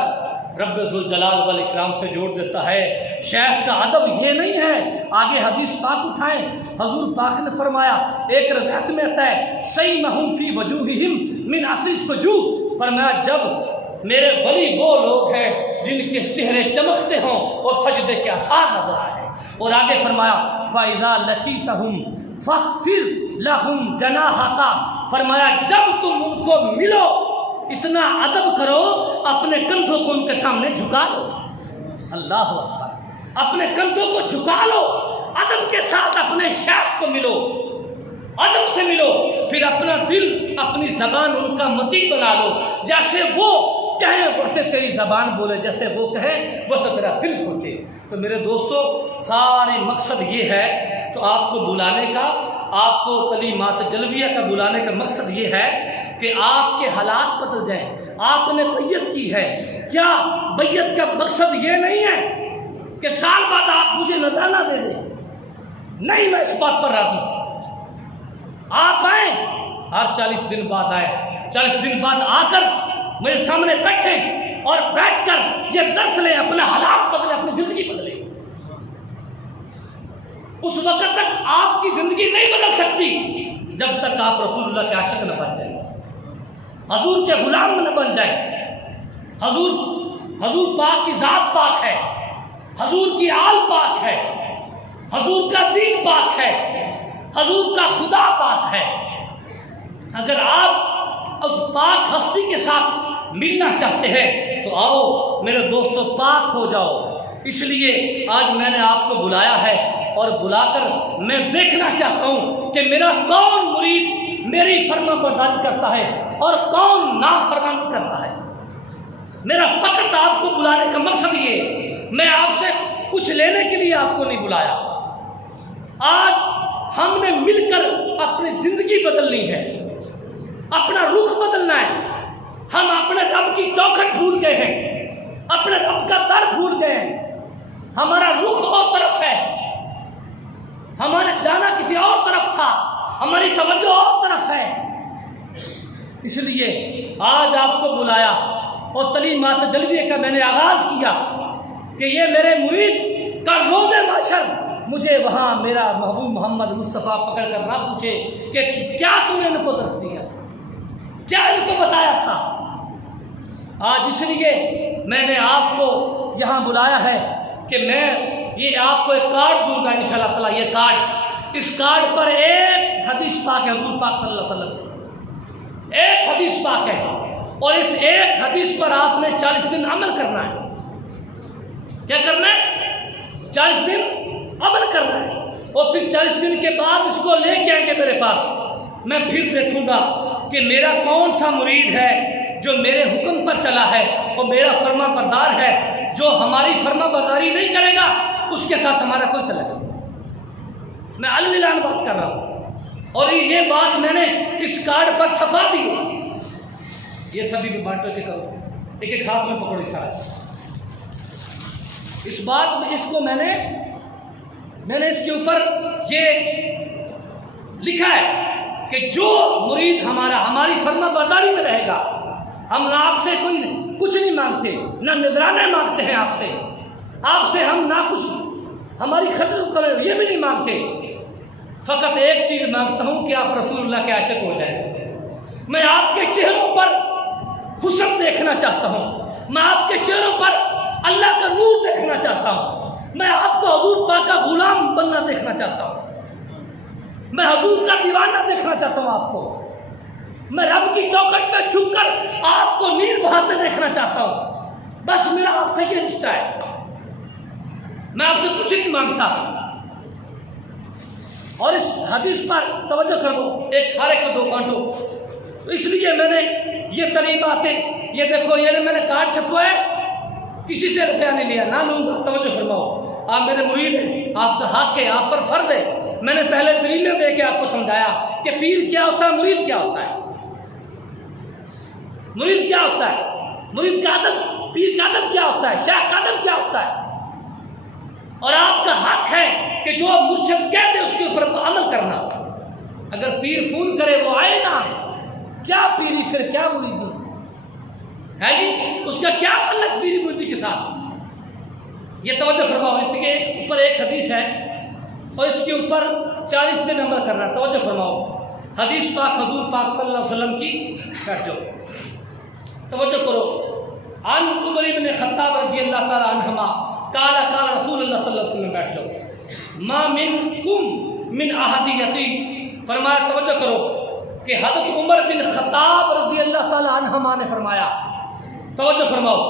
رب ذوالجلال والاکرام سے جوڑ دیتا ہے۔ شیخ کا ادب یہ نہیں ہے، آگے حدیث پاک اٹھائیں، حضور پاک نے فرمایا، ایک روایت میں آتا ہے سیمہم فی وجوہہم من اثر السجود، فرمایا جب میرے ولی وہ لوگ ہیں جن کے چہرے چمکتے ہوں اور سجدے کے آثار نظر آئے، اور آگے فرمایا فَإِذَا لَقِيتَهُمْ فَاخْفِضْ لَهُمْ جَنَاحَكَ، فرمایا جب تم ان کو ملو اتنا ادب کرو، اپنے کندھوں کو ان کے سامنے جھکا لو، اللہ اکبر، اپنے کندھوں کو جھکا لو، ادب کے ساتھ اپنے شیخ کو ملو، ادب سے ملو، پھر اپنا دل، اپنی زبان ان کا مطیع بنا لو، جیسے وہ کہیں ویسے تیری زبان بولے، جیسے وہ کہے ویسے تیرا دل سوچے۔ تو میرے دوستو، سارے مقصد یہ ہے، تو آپ کو بلانے کا، آپ کو تعلیمات جلویہ کا بلانے کا مقصد یہ ہے کہ آپ کے حالات بدل جائیں۔ آپ نے بیعت کی ہے، کیا بیعت کا مقصد یہ نہیں ہے کہ سال بعد آپ مجھے نذرانہ دے دیں؟ نہیں، میں اس بات پر راضی ہوں۔ آپ آئیں، ہر 40 دن بعد آئے، 40 دن بعد آ کر میرے سامنے بیٹھیں اور بیٹھ کر یہ درس لیں، اپنے حالات بدلیں، اپنی زندگی بدلیں۔ اس وقت تک آپ کی زندگی نہیں بدل سکتی جب تک آپ رسول اللہ کے عاشق نہ بن جائیں، حضور کے غلام نہ بن جائیں۔ حضور پاک کی ذات پاک ہے، حضور کی آل پاک ہے، حضور کا دین پاک ہے، حضور کا خدا پاک ہے۔ اگر آپ اس پاک ہستی کے ساتھ ملنا چاہتے ہیں تو آؤ میرے دوستو، پاک ہو جاؤ۔ اس لیے آج میں نے آپ کو بلایا ہے، اور بلا کر میں دیکھنا چاہتا ہوں کہ میرا کون مرید میری فرما برداری کرتا ہے اور کون نافرمانی کرتا ہے۔ میرا فقط آپ کو بلانے کا مقصد یہ، میں آپ سے کچھ لینے کے لیے آپ کو نہیں بلایا۔ آج ہم نے مل کر اپنی زندگی بدلنی ہے، اپنا رخ بدلنا ہے۔ ہم اپنے رب کی چوکھٹ بھول گئے ہیں، اپنے رب کا در بھول گئے ہیں، ہمارا رخ اور طرف ہے، ہمارا جانا کسی اور طرف تھا، ہماری توجہ اور طرف ہے۔ اس لیے آج آپ کو بلایا اور تعلیمات جلویہ کا میں نے آغاز کیا کہ یہ میرے مرید کا روز محشر مجھے وہاں میرا محبوب محمد مصطفیٰ پکڑ کر نہ پوچھے کہ کیا تو نے ان کو درس دیا تھا، کیا ان کو بتایا تھا۔ آج اس لیے میں نے آپ کو یہاں بلایا ہے کہ میں یہ آپ کو ایک کارڈ دوں گا انشاءاللہ تعالیٰ۔ یہ کارڈ، اس کارڈ پر ایک حدیث پاک ہے، حضور پاک صلی اللہ علیہ وسلم، ایک حدیث پاک ہے، اور اس ایک حدیث پر آپ نے 40 دن عمل کرنا ہے۔ کیا کرنا ہے؟ 40 دن عمل کرنا ہے، اور پھر 40 دن کے بعد اس کو لے کے آئیں گے میرے پاس۔ میں پھر دیکھوں گا کہ میرا کون سا مرید ہے جو میرے حکم پر چلا ہے اور میرا فرما بردار ہے۔ جو ہماری فرما برداری نہیں کرے گا اس کے ساتھ ہمارا کوئی تعلق نہیں۔ میں الان بات کر رہا ہوں، اور یہ بات میں نے اس کارڈ پر چھپا دی ہے، یہ سبھی بھی بانٹو کے کرو، ایک ایک ہاتھ میں پکڑو سارا۔ اس بات میں اس کو میں نے اس کے اوپر یہ لکھا ہے کہ جو مرید ہماری فرما برداری میں رہے گا، ہم آپ سے کوئی کچھ نہیں مانگتے، نہ نذرانے مانگتے ہیں آپ سے ہم نہ کچھ ہماری خطر کرے یہ بھی نہیں مانگتے، فقط ایک چیز مانگتا ہوں کہ آپ رسول اللہ کے عاشق ہو جائیں۔ میں آپ کے چہروں پر حسن دیکھنا چاہتا ہوں، میں آپ کے چہروں پر اللہ کا نور دیکھنا چاہتا ہوں، میں آپ کو حضور پاک کا غلام بننا دیکھنا چاہتا ہوں، میں حضور کا دیوانہ دیکھنا چاہتا ہوں آپ کو، میں رب کی چوکھٹ میں جھک کر آپ کو نیل بہاتے دیکھنا چاہتا ہوں۔ بس میرا آپ سے یہ رشتہ ہے، میں آپ سے کچھ نہیں مانگتا۔ اور اس حدیث پر توجہ کرو، ایک کھارے کو دو بانٹو، تو اس لیے میں نے یہ ترین باتیں، یہ دیکھو یہ میں نے کارڈ چھپوائے، کسی سے روپیہ نہیں لیا، نہ لوں گا، توجہ فرماؤ، آپ میرے مرید ہیں، آپ کا حق ہے، آپ پر فرض ہے۔ میں نے پہلے دلیلیں دے کے آپ کو سمجھایا کہ پیر کیا ہوتا ہے، مرید کیا ہوتا ہے، مرید کیا ہوتا ہے، مرید کا ادب، پیر کا ادب کیا ہوتا ہے، شیخ کا ادب کیا ہوتا ہے، اور آپ کا حق ہے کہ جو مرشد کہہ دے اس کے اوپر عمل کرنا۔ اگر پیر فون کرے وہ آئے نا، کیا پیری پھر کیا مریدی ہے جی، اس کا کیا تعلق پیری مریدی کے ساتھ، یہ توجہ فرماؤ۔ اس کے اوپر ایک حدیث ہے اور اس کے اوپر 40 دن عمل کرنا، توجہ فرماؤ۔ حدیث پاک حضور پاک صلی اللہ علیہ وسلم کی، بیٹھ جاؤ توجہ کرو۔ عن عمر بن خطاب رضی اللہ تعالی عنہما قال قال رسول اللہ صلی اللہ علیہ وسلم، بیٹھ جاؤ، ما منکم من احدیتی، فرمایا توجہ کرو کہ حضرت عمر بن خطاب رضی اللہ تعالی عنہما نے فرمایا، توجہ فرماؤ،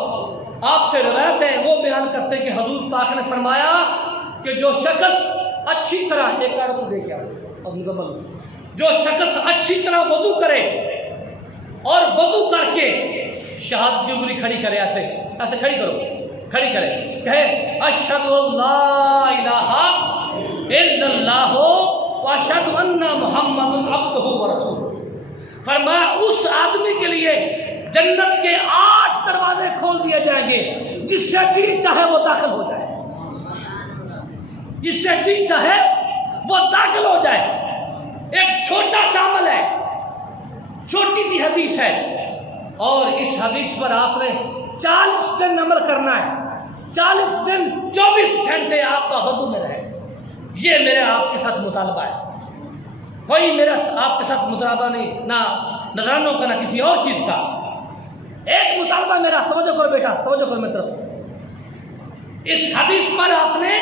آپ سے روایت ہے، وہ بیان کرتے کہ حضور پاک نے فرمایا کہ جو شخص اچھی طرح، ایک عورت دیکھ اور مزمل، جو شخص اچھی طرح وضو کرے اور وضو کر کے شہادت کی انگلی کھڑی کرے، ایسے کھڑی کرو، کھڑی کرے، کہے اشہد اللہ الہ الا اللہ واشہد ان محمد عبدہ ورسولہ، فرمایا اس آدمی کے لیے جنت کے 8 دروازے کھول دیے جائیں گے، جس سے جی چاہے وہ داخل ہو جائے، جس سے جی چاہے وہ داخل ہو جائے۔ ایک چھوٹا سا عمل ہے، چھوٹی سی حدیث ہے، اور اس حدیث پر آپ نے 40 دن عمل کرنا ہے، 40 دن 24 گھنٹے آپ کا وضو میں رہے۔ یہ میرا آپ کے ساتھ مطالبہ ہے، کوئی میرا آپ کے ساتھ مطالبہ نہیں، نہ نذرانوں کا نہ کسی اور چیز کا، ایک مطالبہ میرا، توجہ کرو بیٹا، توجہ کرو میری طرف، اس حدیث پر آپ نے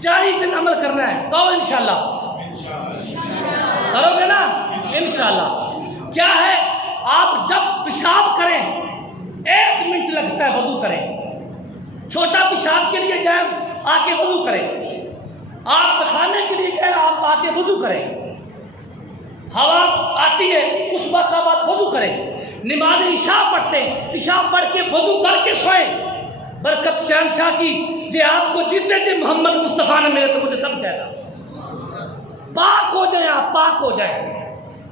40 دن عمل کرنا ہے، تو انشاءاللہ کرو گے نا، انشاءاللہ۔ کیا ہے، آپ جب پیشاب کریں 1 منٹ لگتا ہے وضو کریں، چھوٹا پیشاب کے لیے جائیں آ کے وضو کریں، آپ کھانے کے لیے جائیں آپ آ کے وضو کریں، ہوا آتی ہے اس وقت بعد وضو کریں، نماز عشاء پڑھتے ہیں، عشاء پڑھ کے وضو کر کے سوئیں، برکت شہنشاہ کی یہ آپ کو جیتے جی محمد مصطفیٰ نے ملے تو مجھے تب کہہ گا، پاک ہو جائیں، آپ پاک ہو جائیں۔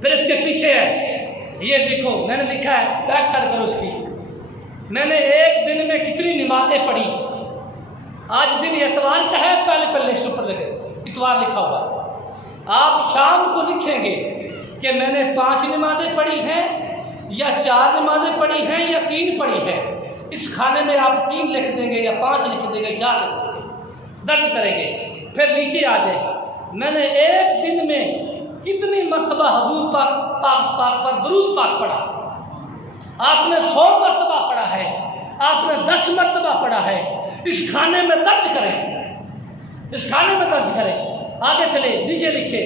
پھر اس کے پیچھے ہے، یہ دیکھو میں نے لکھا ہے، بیک سائڈ کرو اس کی، میں نے ایک دن میں کتنی نمازیں پڑھی، آج دن اتوار کا ہے، پہلے لسٹ پر لگے اتوار لکھا ہوا، آپ شام کو لکھیں گے کہ میں نے 5 نمازیں پڑھی ہیں یا 4 نمازیں پڑھی ہیں یا 3 پڑھی ہیں، اس کھانے میں آپ 3 لکھ دیں گے یا 5 لکھ دیں گے، 4 لکھ دیں گے، درج کریں گے۔ پھر نیچے آ جائیں، میں نے ایک دن میں کتنی مرتبہ حضور پاک پر درود پاک پڑھا، آپ نے 100 مرتبہ پڑھا ہے، آپ نے 10 مرتبہ پڑھا ہے، اس کھانے میں درج کریں، اس کھانے میں درج کریں۔ آگے چلے، نیچے لکھے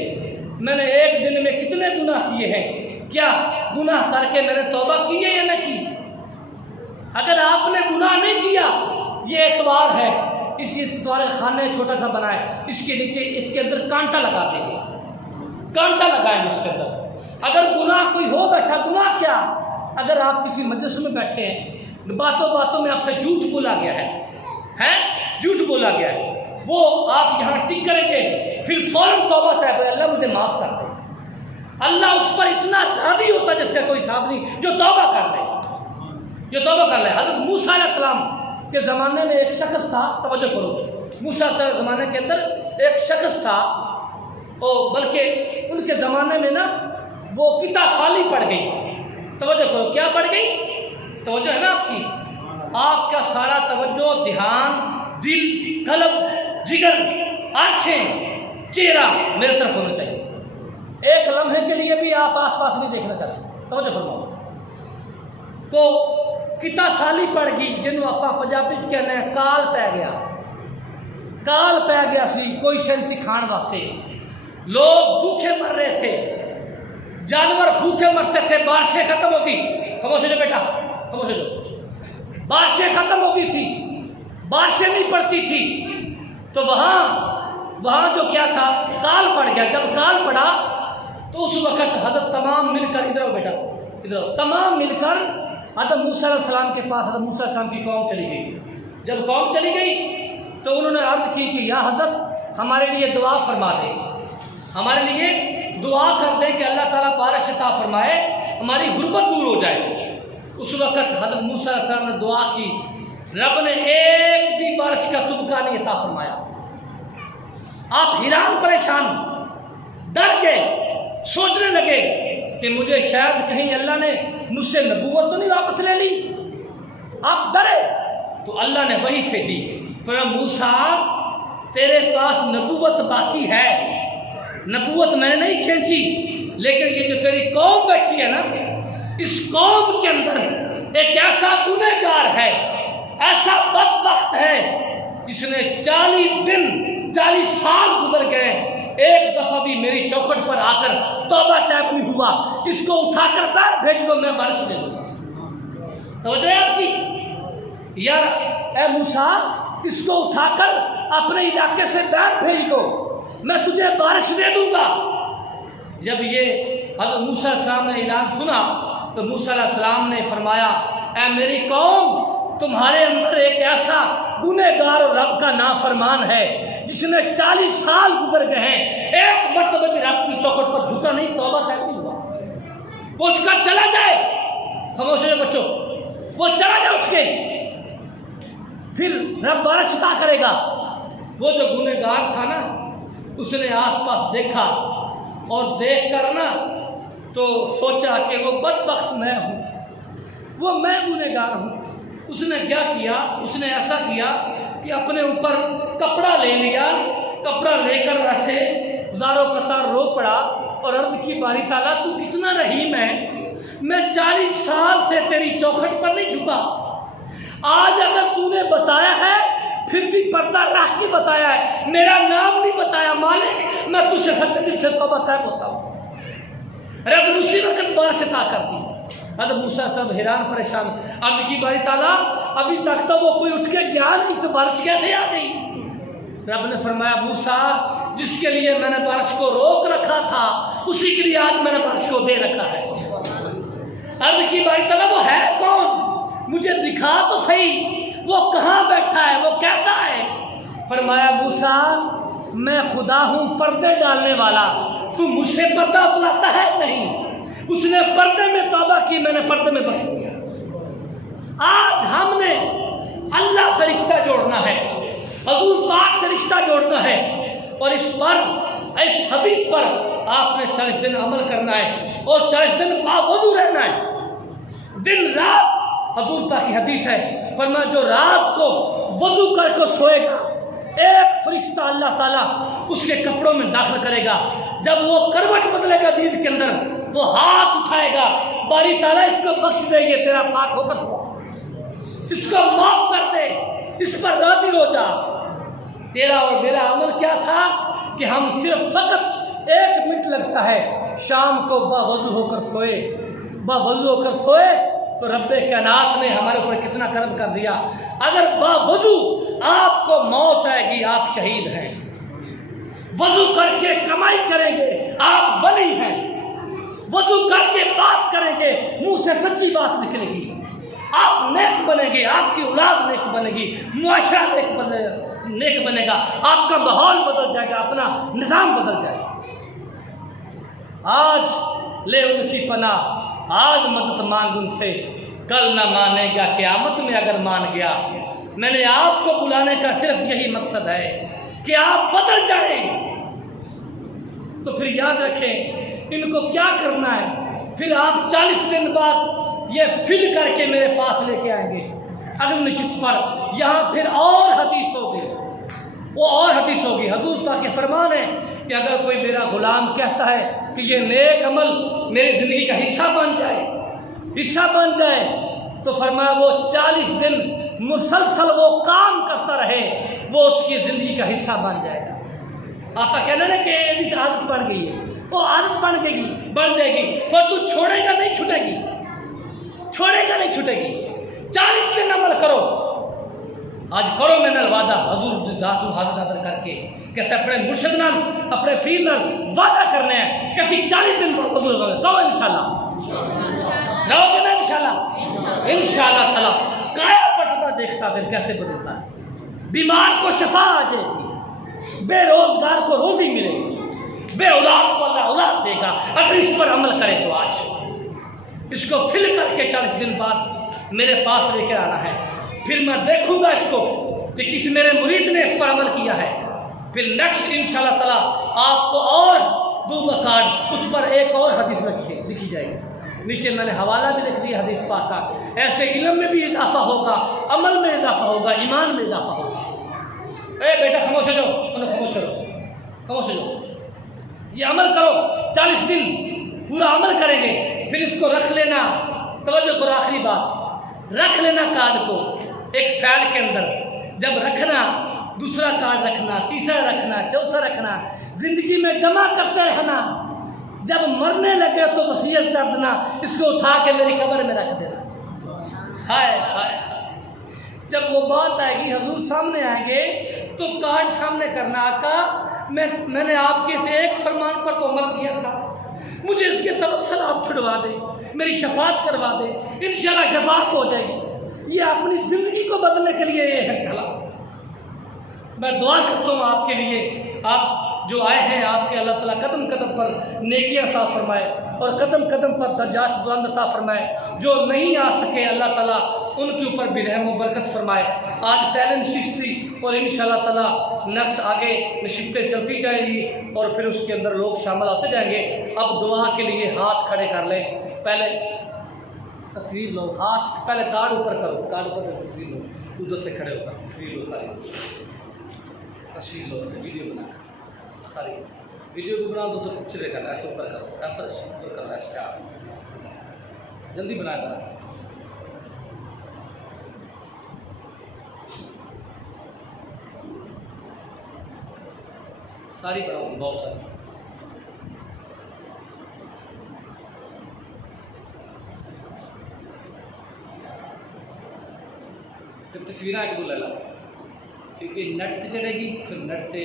میں نے ایک دن میں کتنے گناہ کیے ہیں، کیا گناہ کر کے میں نے توبہ کی ہے یا نہ کی؟ اگر آپ نے گناہ نہیں کیا، یہ اتوار ہے، اس اتوار خانے چھوٹا سا بنائے، اس کے نیچے اس کے اندر کانٹا لگا دیں گے، کانٹا لگائیں گے اس کے اندر۔ اگر گناہ کوئی ہو بیٹھا، گناہ کیا، اگر آپ کسی مجلس میں بیٹھے ہیں، باتوں باتوں میں آپ سے جھوٹ بولا گیا ہے، جھوٹ بولا گیا ہے، وہ آپ یہاں ٹک کریں گے، پھر فوراً توبہ طے کرے، اللہ مجھے معاف کر دے۔ اللہ اس پر اتنا راضی ہوتا ہے جس کا کوئی حساب نہیں، جو توبہ کر لے، جو توبہ کر لے۔ حضرت موسیٰ علیہ السلام کے زمانے میں ایک شخص تھا، توجہ کرو، موسیٰ علیہ السلام کے زمانے کے اندر ایک شخص تھا، بلکہ ان کے زمانے میں نا وہ کتا سالی پڑ گئی۔ توجہ کرو، کیا پڑ گئی؟ توجہ ہے نا آپ کی، آپ کا سارا توجہ، دھیان، دل، قلب، جگر، آنکھیں، چہرہ میرے طرف ہونا چاہیے۔ ایک لمحے کے لیے بھی آپ آس پاس نہیں دیکھنا چاہتے، توجہ فرماؤ۔ تو کتا سالی پڑ گئی، جنوں آپ پنجابی چ کہنے ہیں کال پی گیا، کال پی گیا سی کوئی شے سکھان واسطے۔ لوگ بھوکے مر رہے تھے، جانور بھوکے مرتے تھے، بارشیں ختم ہو گئی۔ خاموش ہو جاؤ بیٹا، خاموش ہو جاؤ۔ بارشیں ختم ہو گئی تھی، بارشیں نہیں پڑتی تھی، تو وہاں جو کیا تھا، کال پڑ گیا۔ جب کال پڑا تو اس وقت حضرت تمام مل کر، ادھر آؤ بیٹا ادھر آؤ، تمام مل کر حضرت موسیٰ علیہ السلام کے پاس، حضرت موسیٰ علیہ السلام کی قوم چلی گئی۔ جب قوم چلی گئی تو انہوں نے عرض کی کہ یا حضرت ہمارے لیے دعا فرما دے، ہمارے لیے دعا کر دیں کہ اللہ تعالیٰ بارش عطا فرمائے، ہماری غربت دور ہو جائے۔ اس وقت حضرت موسیٰ علیہ السلام نے دعا کی، رب نے ایک بھی بارش کا تبکہ نہیں عطا فرمایا۔ آپ حیران پریشان، ڈر گئے، سوچنے لگے کہ مجھے شاید کہیں اللہ نے مجھ سے نبوت تو نہیں واپس لے لی۔ آپ ڈرے تو اللہ نے وحی بھیجی، فرمایا موسیٰ تیرے پاس نبوت باقی ہے، نبوت میں نے نہیں کھینچی، لیکن یہ جو تیری قوم بیٹھی ہے نا، اس قوم کے اندر ایک ایسا گنہگار ہے، ایسا بدبخت ہے، جس نے 40 سال گزر گئے، ایک دفعہ بھی میری چوکھٹ پر آ کر توبہ طیب نہیں ہوا، اس کو اٹھا کر باہر بھیج دو، میں بارش دے دوں گا۔ توجہ ہے آپ کی؟ یار اے موسیٰ، اس کو اٹھا کر اپنے علاقے سے باہر بھیج دو، میں تجھے بارش دے دوں گا۔ جب یہ حضرت موسیٰ علیہ السلام نے اعلان سنا تو موسیٰ علیہ السلام نے فرمایا، اے میری قوم، تمہارے اندر ایک ایسا گنہگار اور رب کا نافرمان ہے جس نے 40 سال گزر گئے ہیں، ایک مرتبہ بھی رب کی چوکھٹ پر جھکا نہیں، توبہ طیب نہیں ہوا۔ وہ اٹھ کر چلا جائے، خاموش ہو جائے بچوں، وہ چلا جائے اٹھ کے، پھر رب بارش عطا کرے گا۔ وہ جو گنہگار تھا نا، اس نے آس پاس دیکھا اور دیکھ کر نا تو سوچا کہ وہ بدبخت میں ہوں، وہ میں گنہگار ہوں۔ اس نے کیا کیا؟ اس نے ایسا کیا کہ اپنے اوپر کپڑا لے لیا، کپڑا لے کر ایسے زاروں قطار رو پڑا اور عرض کی باری تعالیٰ تو کتنا رحیم ہے، میں 40 سال سے تیری چوکھٹ پر نہیں جھکا، آج اگر تو نے بتایا ہے پھر بھی پردہ رکھ کے بتایا ہے، میرا نام نہیں بتایا، مالک میں تجھ سے سچے دل سے توبہ طیب ہوتا ہوں۔ رب نے اسی وقت بارش عطا کر دی۔ حضرت موسیٰ صاحب حیران پریشان، عرض کی باری تعالیٰ ابھی تک تو وہ کوئی اٹھ کے گیا نہیں، تو بارش کیسے آ گئی؟ رب نے فرمایا موسیٰ، جس کے لیے میں نے بارش کو روک رکھا تھا اسی کے لیے آج میں نے بارش کو دے رکھا ہے۔ عرض کی باری تعالیٰ وہ ہے کون؟ مجھے دکھا تو صحیح، وہ کہاں بیٹھا ہے، وہ کیسا ہے؟ فرمایا موسیٰ میں خدا ہوں پردے ڈالنے والا، تو مجھ سے پردہ اتراتا ہے نہیں۔ اس نے پردے میں توبہ کی، میں نے پردے میں بخش دیا۔ آج ہم نے اللہ سے رشتہ جوڑنا ہے، حضور پاک سے رشتہ جوڑنا ہے، اور اس حدیث پر آپ نے 40 دن عمل کرنا ہے اور 40 دن باوضو رہنا ہے، دن رات۔ حضور پاک کی حدیث ہے، فرمایا جو رات کو وضو کر کے سوئے گا، ایک فرشتہ اللہ تعالیٰ اس کے کپڑوں میں داخل کرے گا، جب وہ کروٹ بدلے گا نیند کے اندر، وہ ہاتھ اٹھائے گا، باری تعالیٰ اس کو بخش دے گے، تیرا پاک ہو کر سو، اس کو معاف کر دے، اس پر راضی ہو جا۔ تیرا اور میرا عمل کیا تھا کہ ہم صرف فقط 1 منٹ لگتا ہے، شام کو باوضو ہو کر سوئے، باوضو ہو کر سوئے تو رب کائنات نے ہمارے اوپر کتنا کرم کر دیا۔ اگر باوضو آپ کو موت آئے گی، آپ شہید ہیں، وضو کر کے کمائی کریں گے آپ ولی ہیں، وضو کر کے بات کریں گے منہ سے سچی بات نکلے گی، آپ نیک بنیں گے، آپ کی اولاد نیک بنے گی، معاشرہ نیک بنے گا، آپ کا ماحول بدل جائے گا، اپنا نظام بدل جائے گا۔ آج لے ان کی پناہ، آج مدد مانگ ان سے، کل نہ مانے گا قیامت میں اگر مان گیا۔ میں نے آپ کو بلانے کا صرف یہی مقصد ہے کہ آپ بدل جائیں۔ تو پھر یاد رکھیں ان کو کیا کرنا ہے، پھر آپ 40 دن بعد یہ فل کر کے میرے پاس لے کے آئیں گے اگلی نشست پر۔ یہاں پھر اور حدیث ہوگی، وہ اور حدیث ہوگی۔ حضور پاک کے فرمان ہے کہ اگر کوئی میرا غلام کہتا ہے کہ یہ نیک عمل میری زندگی کا حصہ بن جائے تو فرمایا وہ 40 دن مسلسل وہ کام کرتا رہے، وہ اس کی زندگی کا حصہ بن جائے گا۔ آپ کا کہنا ہے کہ یہ بھی عادت بن گئی ہے، وہ عادت بن جائے گی، پھر تو چھوڑے گا نہیں چھوٹے گی۔ 40 دن عمل کرو، آج کرو میں نال وعدہ حضور ذات حاضر کر کے کہ اپنے مرشد نال اپنے پیر نال وعدہ کرنے ہیں کہ اسی 40 دن پر حضور کہو انشاءاللہ رہو گے نا انشاءاللہ تعالیٰ۔ کایا پٹتا دیکھتا پھر کیسے بدلتا ہے، بیمار کو شفا آ جائے گی، بے روزگار کو روزی ملے گی، بے اولاد کو اللہ اولاد دے گا اگر اس پر عمل کرے تو۔ آج اس کو فل کر کے 40 دن بعد میرے پاس لے کے آنا ہے، پھر میں دیکھوں گا اس کو کہ کسی میرے مرید نے اس پر عمل کیا ہے، پھر نیکسٹ انشاءاللہ تعالیٰ آپ کو اور دوں گا کارڈ، اس پر ایک اور حدیث لکھی جائے گی۔ نیچے میں نے حوالہ بھی لکھ دیا حدیث پاک کا۔ ایسے علم میں بھی اضافہ ہوگا، عمل میں اضافہ ہوگا، ایمان میں اضافہ ہوگا۔ اے بیٹا خاموش ہو جاؤ، خاموش ہو جاؤ، یہ عمل کرو، 40 دن پورا عمل کریں گے، پھر اس کو رکھ لینا۔ توجہ کرو، آخری بات، رکھ لینا کارڈ کو ایک فائل کے اندر۔ جب رکھنا، دوسرا کارڈ رکھنا، تیسرا رکھنا، چوتھا رکھنا، زندگی میں جمع کرتے رہنا۔ جب مرنے لگے تو وصیت کر دینا، اس کو اٹھا کے میری قبر میں رکھ دینا۔ ہائے ہائے، جب وہ بات آئے گی، حضور سامنے آئیں گے تو کارڈ سامنے کرنا، آقا میں نے آپ کے سے ایک فرمان پر تو عمل کیا تھا، مجھے اس کے طرف سے آپ چھڑوا دیں، میری شفاعت کروا دیں، انشاءاللہ شفاعت ہو جائے گی۔ یہ اپنی زندگی کو بدلنے کے لیے یہ ہے کھلا۔ میں دعا کرتا ہوں آپ کے لیے، آپ جو آئے ہیں آپ کے اللہ تعالیٰ قدم قدم پر نیکیاں عطا فرمائے اور قدم قدم پر درجات بلند عطا فرمائے۔ جو نہیں آ سکے اللہ تعالیٰ ان کے اوپر بھی رحم و برکت فرمائے۔ آج پہلے نشست تھی اور انشاءاللہ تعالیٰ نیکسٹ آگے نشستیں چلتی جائے گی اور پھر اس کے اندر لوگ شامل ہوتے جائیں گے۔ اب دعا کے لیے ہاتھ کھڑے کر لیں، پہلے تصویر لو، ہاتھ پہلے کارڈ اوپر کرو، کارڈ اوپر تصویر لو، ادھر سے کھڑے ہوتا تصویر لو، ساری تصویر لو، ویڈیو بنا کر ساری ویڈیو کو بنا دو تو چلے کرنا، ایسے اوپر کرو، اوپر کرو، ایسے جلدی بنا کرنا۔ ساری بناؤ، بہت ساری۔ پھر تصویریں ایک دو لے لا، کیونکہ نیٹ سے چلے گی، پھر نیٹ سے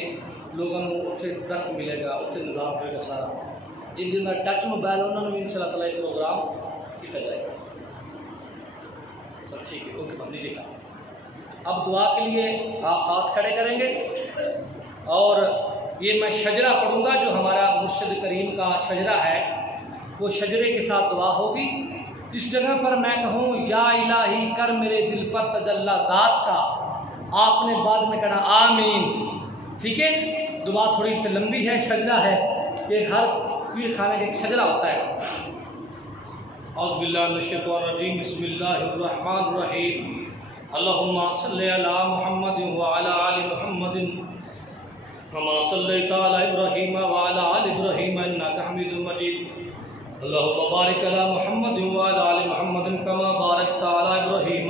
لوگوں کو اتنے دس ملے گا، اتنے نظام ہوئے گا سارا۔ جن جن کا ٹچ موبائل انہوں نے بھی ان شاء اللہ تعالیٰ ایک پروگرام کیا جائے گا۔ تو ٹھیک ہے، اوکے، بن لیجیے گا۔ اب دعا کے لیے آپ ہاتھ کھڑے کریں گے اور یہ میں شجرہ پڑھوں گا جو ہمارا مرشد کریم کا شجرہ ہے، وہ شجرے کے ساتھ دعا ہوگی۔ جس جگہ پر میں کہوں یا الہی کر میرے دل پر تجلی ذات کا، آپ نے بعد میں کہنا آمین، ٹھیک ہے؟ دعا تھوڑی سی لمبی ہے، شجرہ ہے، کہ ہر پیر خانے کا ایک شجرہ ہوتا ہے۔ اعوذ باللہ من الشیطان الرجیم، بسم اللہ الرحمن الرحیم، اللہم صلی علی محمد وعلی آل محمد کما صلیت علی ابراہیم وعلی آل ابراہیم انک حمید مجید، اللہم بارک علی محمد وعلی آل محمد کما بارکت علی ابراہیم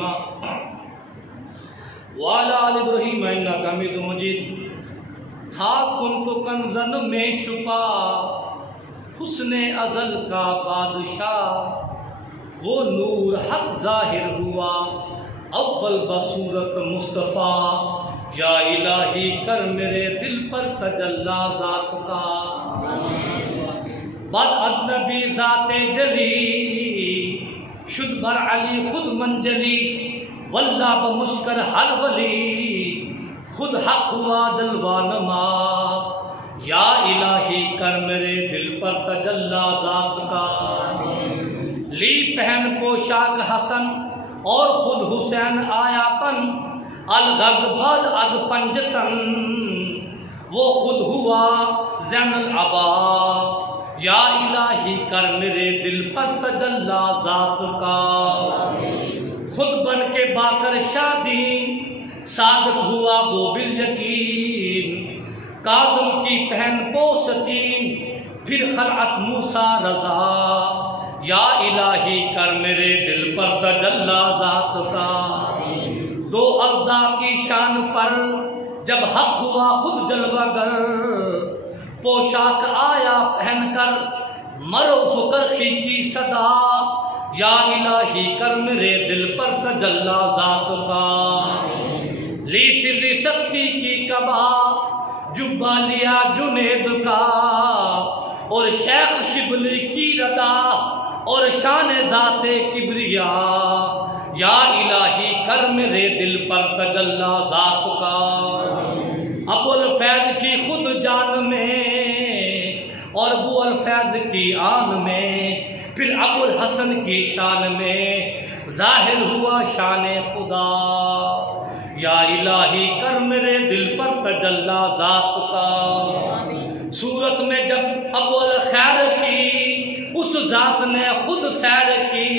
وعلی آل ابراہیم انک حمید مجید۔ تھا کن تو کنزن میں چھپا حسن ازل کا بادشاہ، وہ نور حق ظاہر ہوا اول بصورت مصطفیٰ، یا الہی کر میرے دل پر تجلی ذات کا، بد ادنبی ذات جلی شد بر علی خود منجلی واللہ بمشکر ہر ولی خود حق ہوا جلوہ نما یا الہی کر میرے دل پر تجلی ذات کا لی پہن پوشاک حسن اور خود حسین آیا پن الغرد بعد اد پنجتن وہ خود ہوا زین العبا یا الہی کر میرے دل پر تجلی ذات کا خود بن کے باکر شادی صادق ہوا وہ بالیقین کاظم کی پہن پوستین پھر خلعت موسیٰ رضا یا الہی کر میرے دل پر تجلی ذات کا دو اژدھا کی شان پر جب حق ہوا خود جلوہ گر پوشاک آیا پہن کر مرو فکرخی کی صدا یا الہی کر میرے دل پر تجلی ذات کا لی سر سختی کی کبا جبہ لیا جنید کا اور شیخ شبلی کی ردا اور شان ذات کبریا یا الہی کر میرے دل پر تجلی ذات کا ابو الفیض کی خود جان میں اور ابو الفیض کی آن میں پھر ابو الحسن کی شان میں ظاہر ہوا شان خدا یا الہی کر میرے دل پر تجلی ذات کا صورت میں جب ابو الخیر کی اس ذات نے خود سیر کی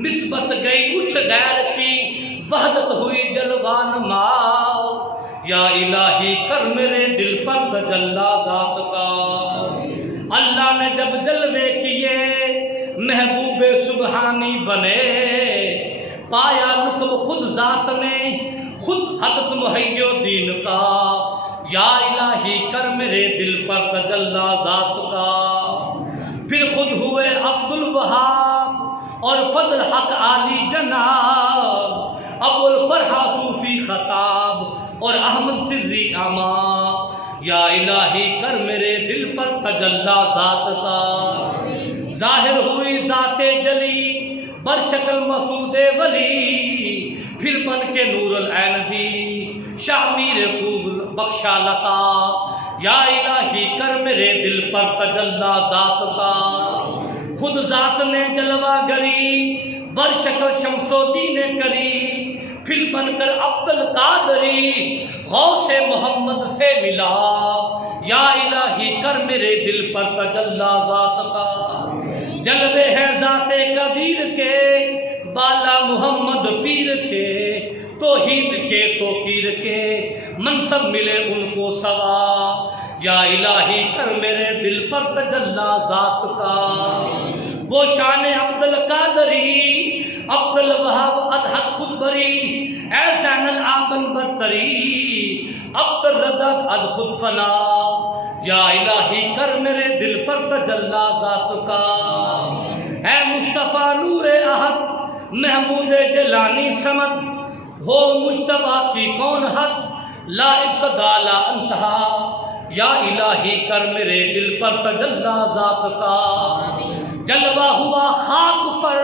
نسبت گئی اٹھ غیر کی وحدت ہوئی جلوہ نما یا الہی کر میرے دل پر تجلی ذات کا اللہ نے جب جلوے کیے محبوب سبحانی بنے پایا لقب خود ذات نے خود حضرت محی الدین کا یا الہی کر میرے دل پر تجلی ذات کا پھر خود ہوئے عبد الوہاب اور فضل حق عالی جناب ابو الفرح صوفی خطاب اور احمد سری اما یا الہی کر میرے دل پر تجلی ذات کا ظاہر ہوئی ذات جلی برشکل مسعود ولی پھر بن کے نور العین دی شاہ میر خوب بخشا لتا یا الہی کر میرے دل پر تجلی ذات کا خود ذات نے جلوہ گری برشکل شمس و دین کری پھر بن کر عبد القادری غوث محمد سے ملا یا الہی کر میرے دل پر تجلی ذات کا جلوے ہیں ذات قدیر کے بالا محمد پیر کے توحید کے توقیر کے منصب ملے ان کو سوا یا الہی کر میرے دل پر تجلی ذات کا وہ شان عبد القادری عبد الوہاب ادحد خود بری اے زین العابدین برتری عبد الرزاق اد خود فنا یا الہی کر میرے دل پر تجلی ذات کا اے مصطفیٰ نور احد محمود جیلانی سمد ہو مجتبیٰ کی کون حد لا ابتدا لا انتہا یا الہی کر میرے دل پر تجلی ذات کا جلوہ ہوا خاک پر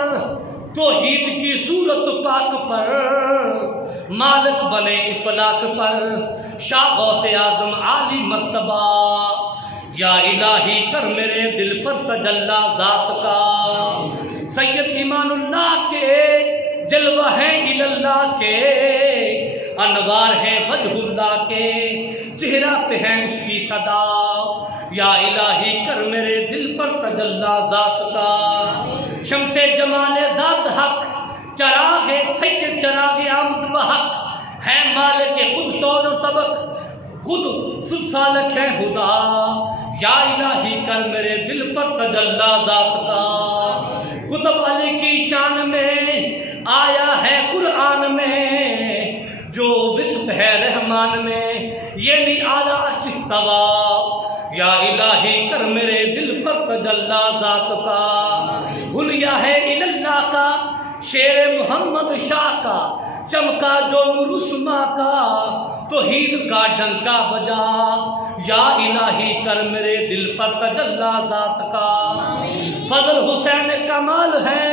توحید کی صورت پاک پر مالک بنے افلاک پر شاہ غوث اعظم عالی مرتبہ یا الہی کر میرے دل پر تجلی ذات کا سید ایمان اللہ کے جلوہ ہیں اللہ کے انوار ہیں وجہ اللہ کے چہرہ پہ ہیں اس کی صدا یا الہی کر میرے دل پر تجلی ذات کا شمس جمال ذات حق چراغ سید چراغ آمد بحق ہے مالک خود طور و طبق خود سد سالک ہے خدا یا الہی کر میرے دل پر تجلی ذات کا کتب علی کی شان میں آیا ہے قرآن میں جو وصف ہے رحمان میں یہ نہیں اعلیٰ عرش استوا یا الہی کر میرے دل پر تجلی ذات کا حلیہ ہے اللہ کا شیر محمد شاہ کا چمکا جو نور اسما کا توحید کا ڈنکا بجا یا الہی کر میرے دل پر تجلی ذات کا فضل حسین کمال ہے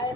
Air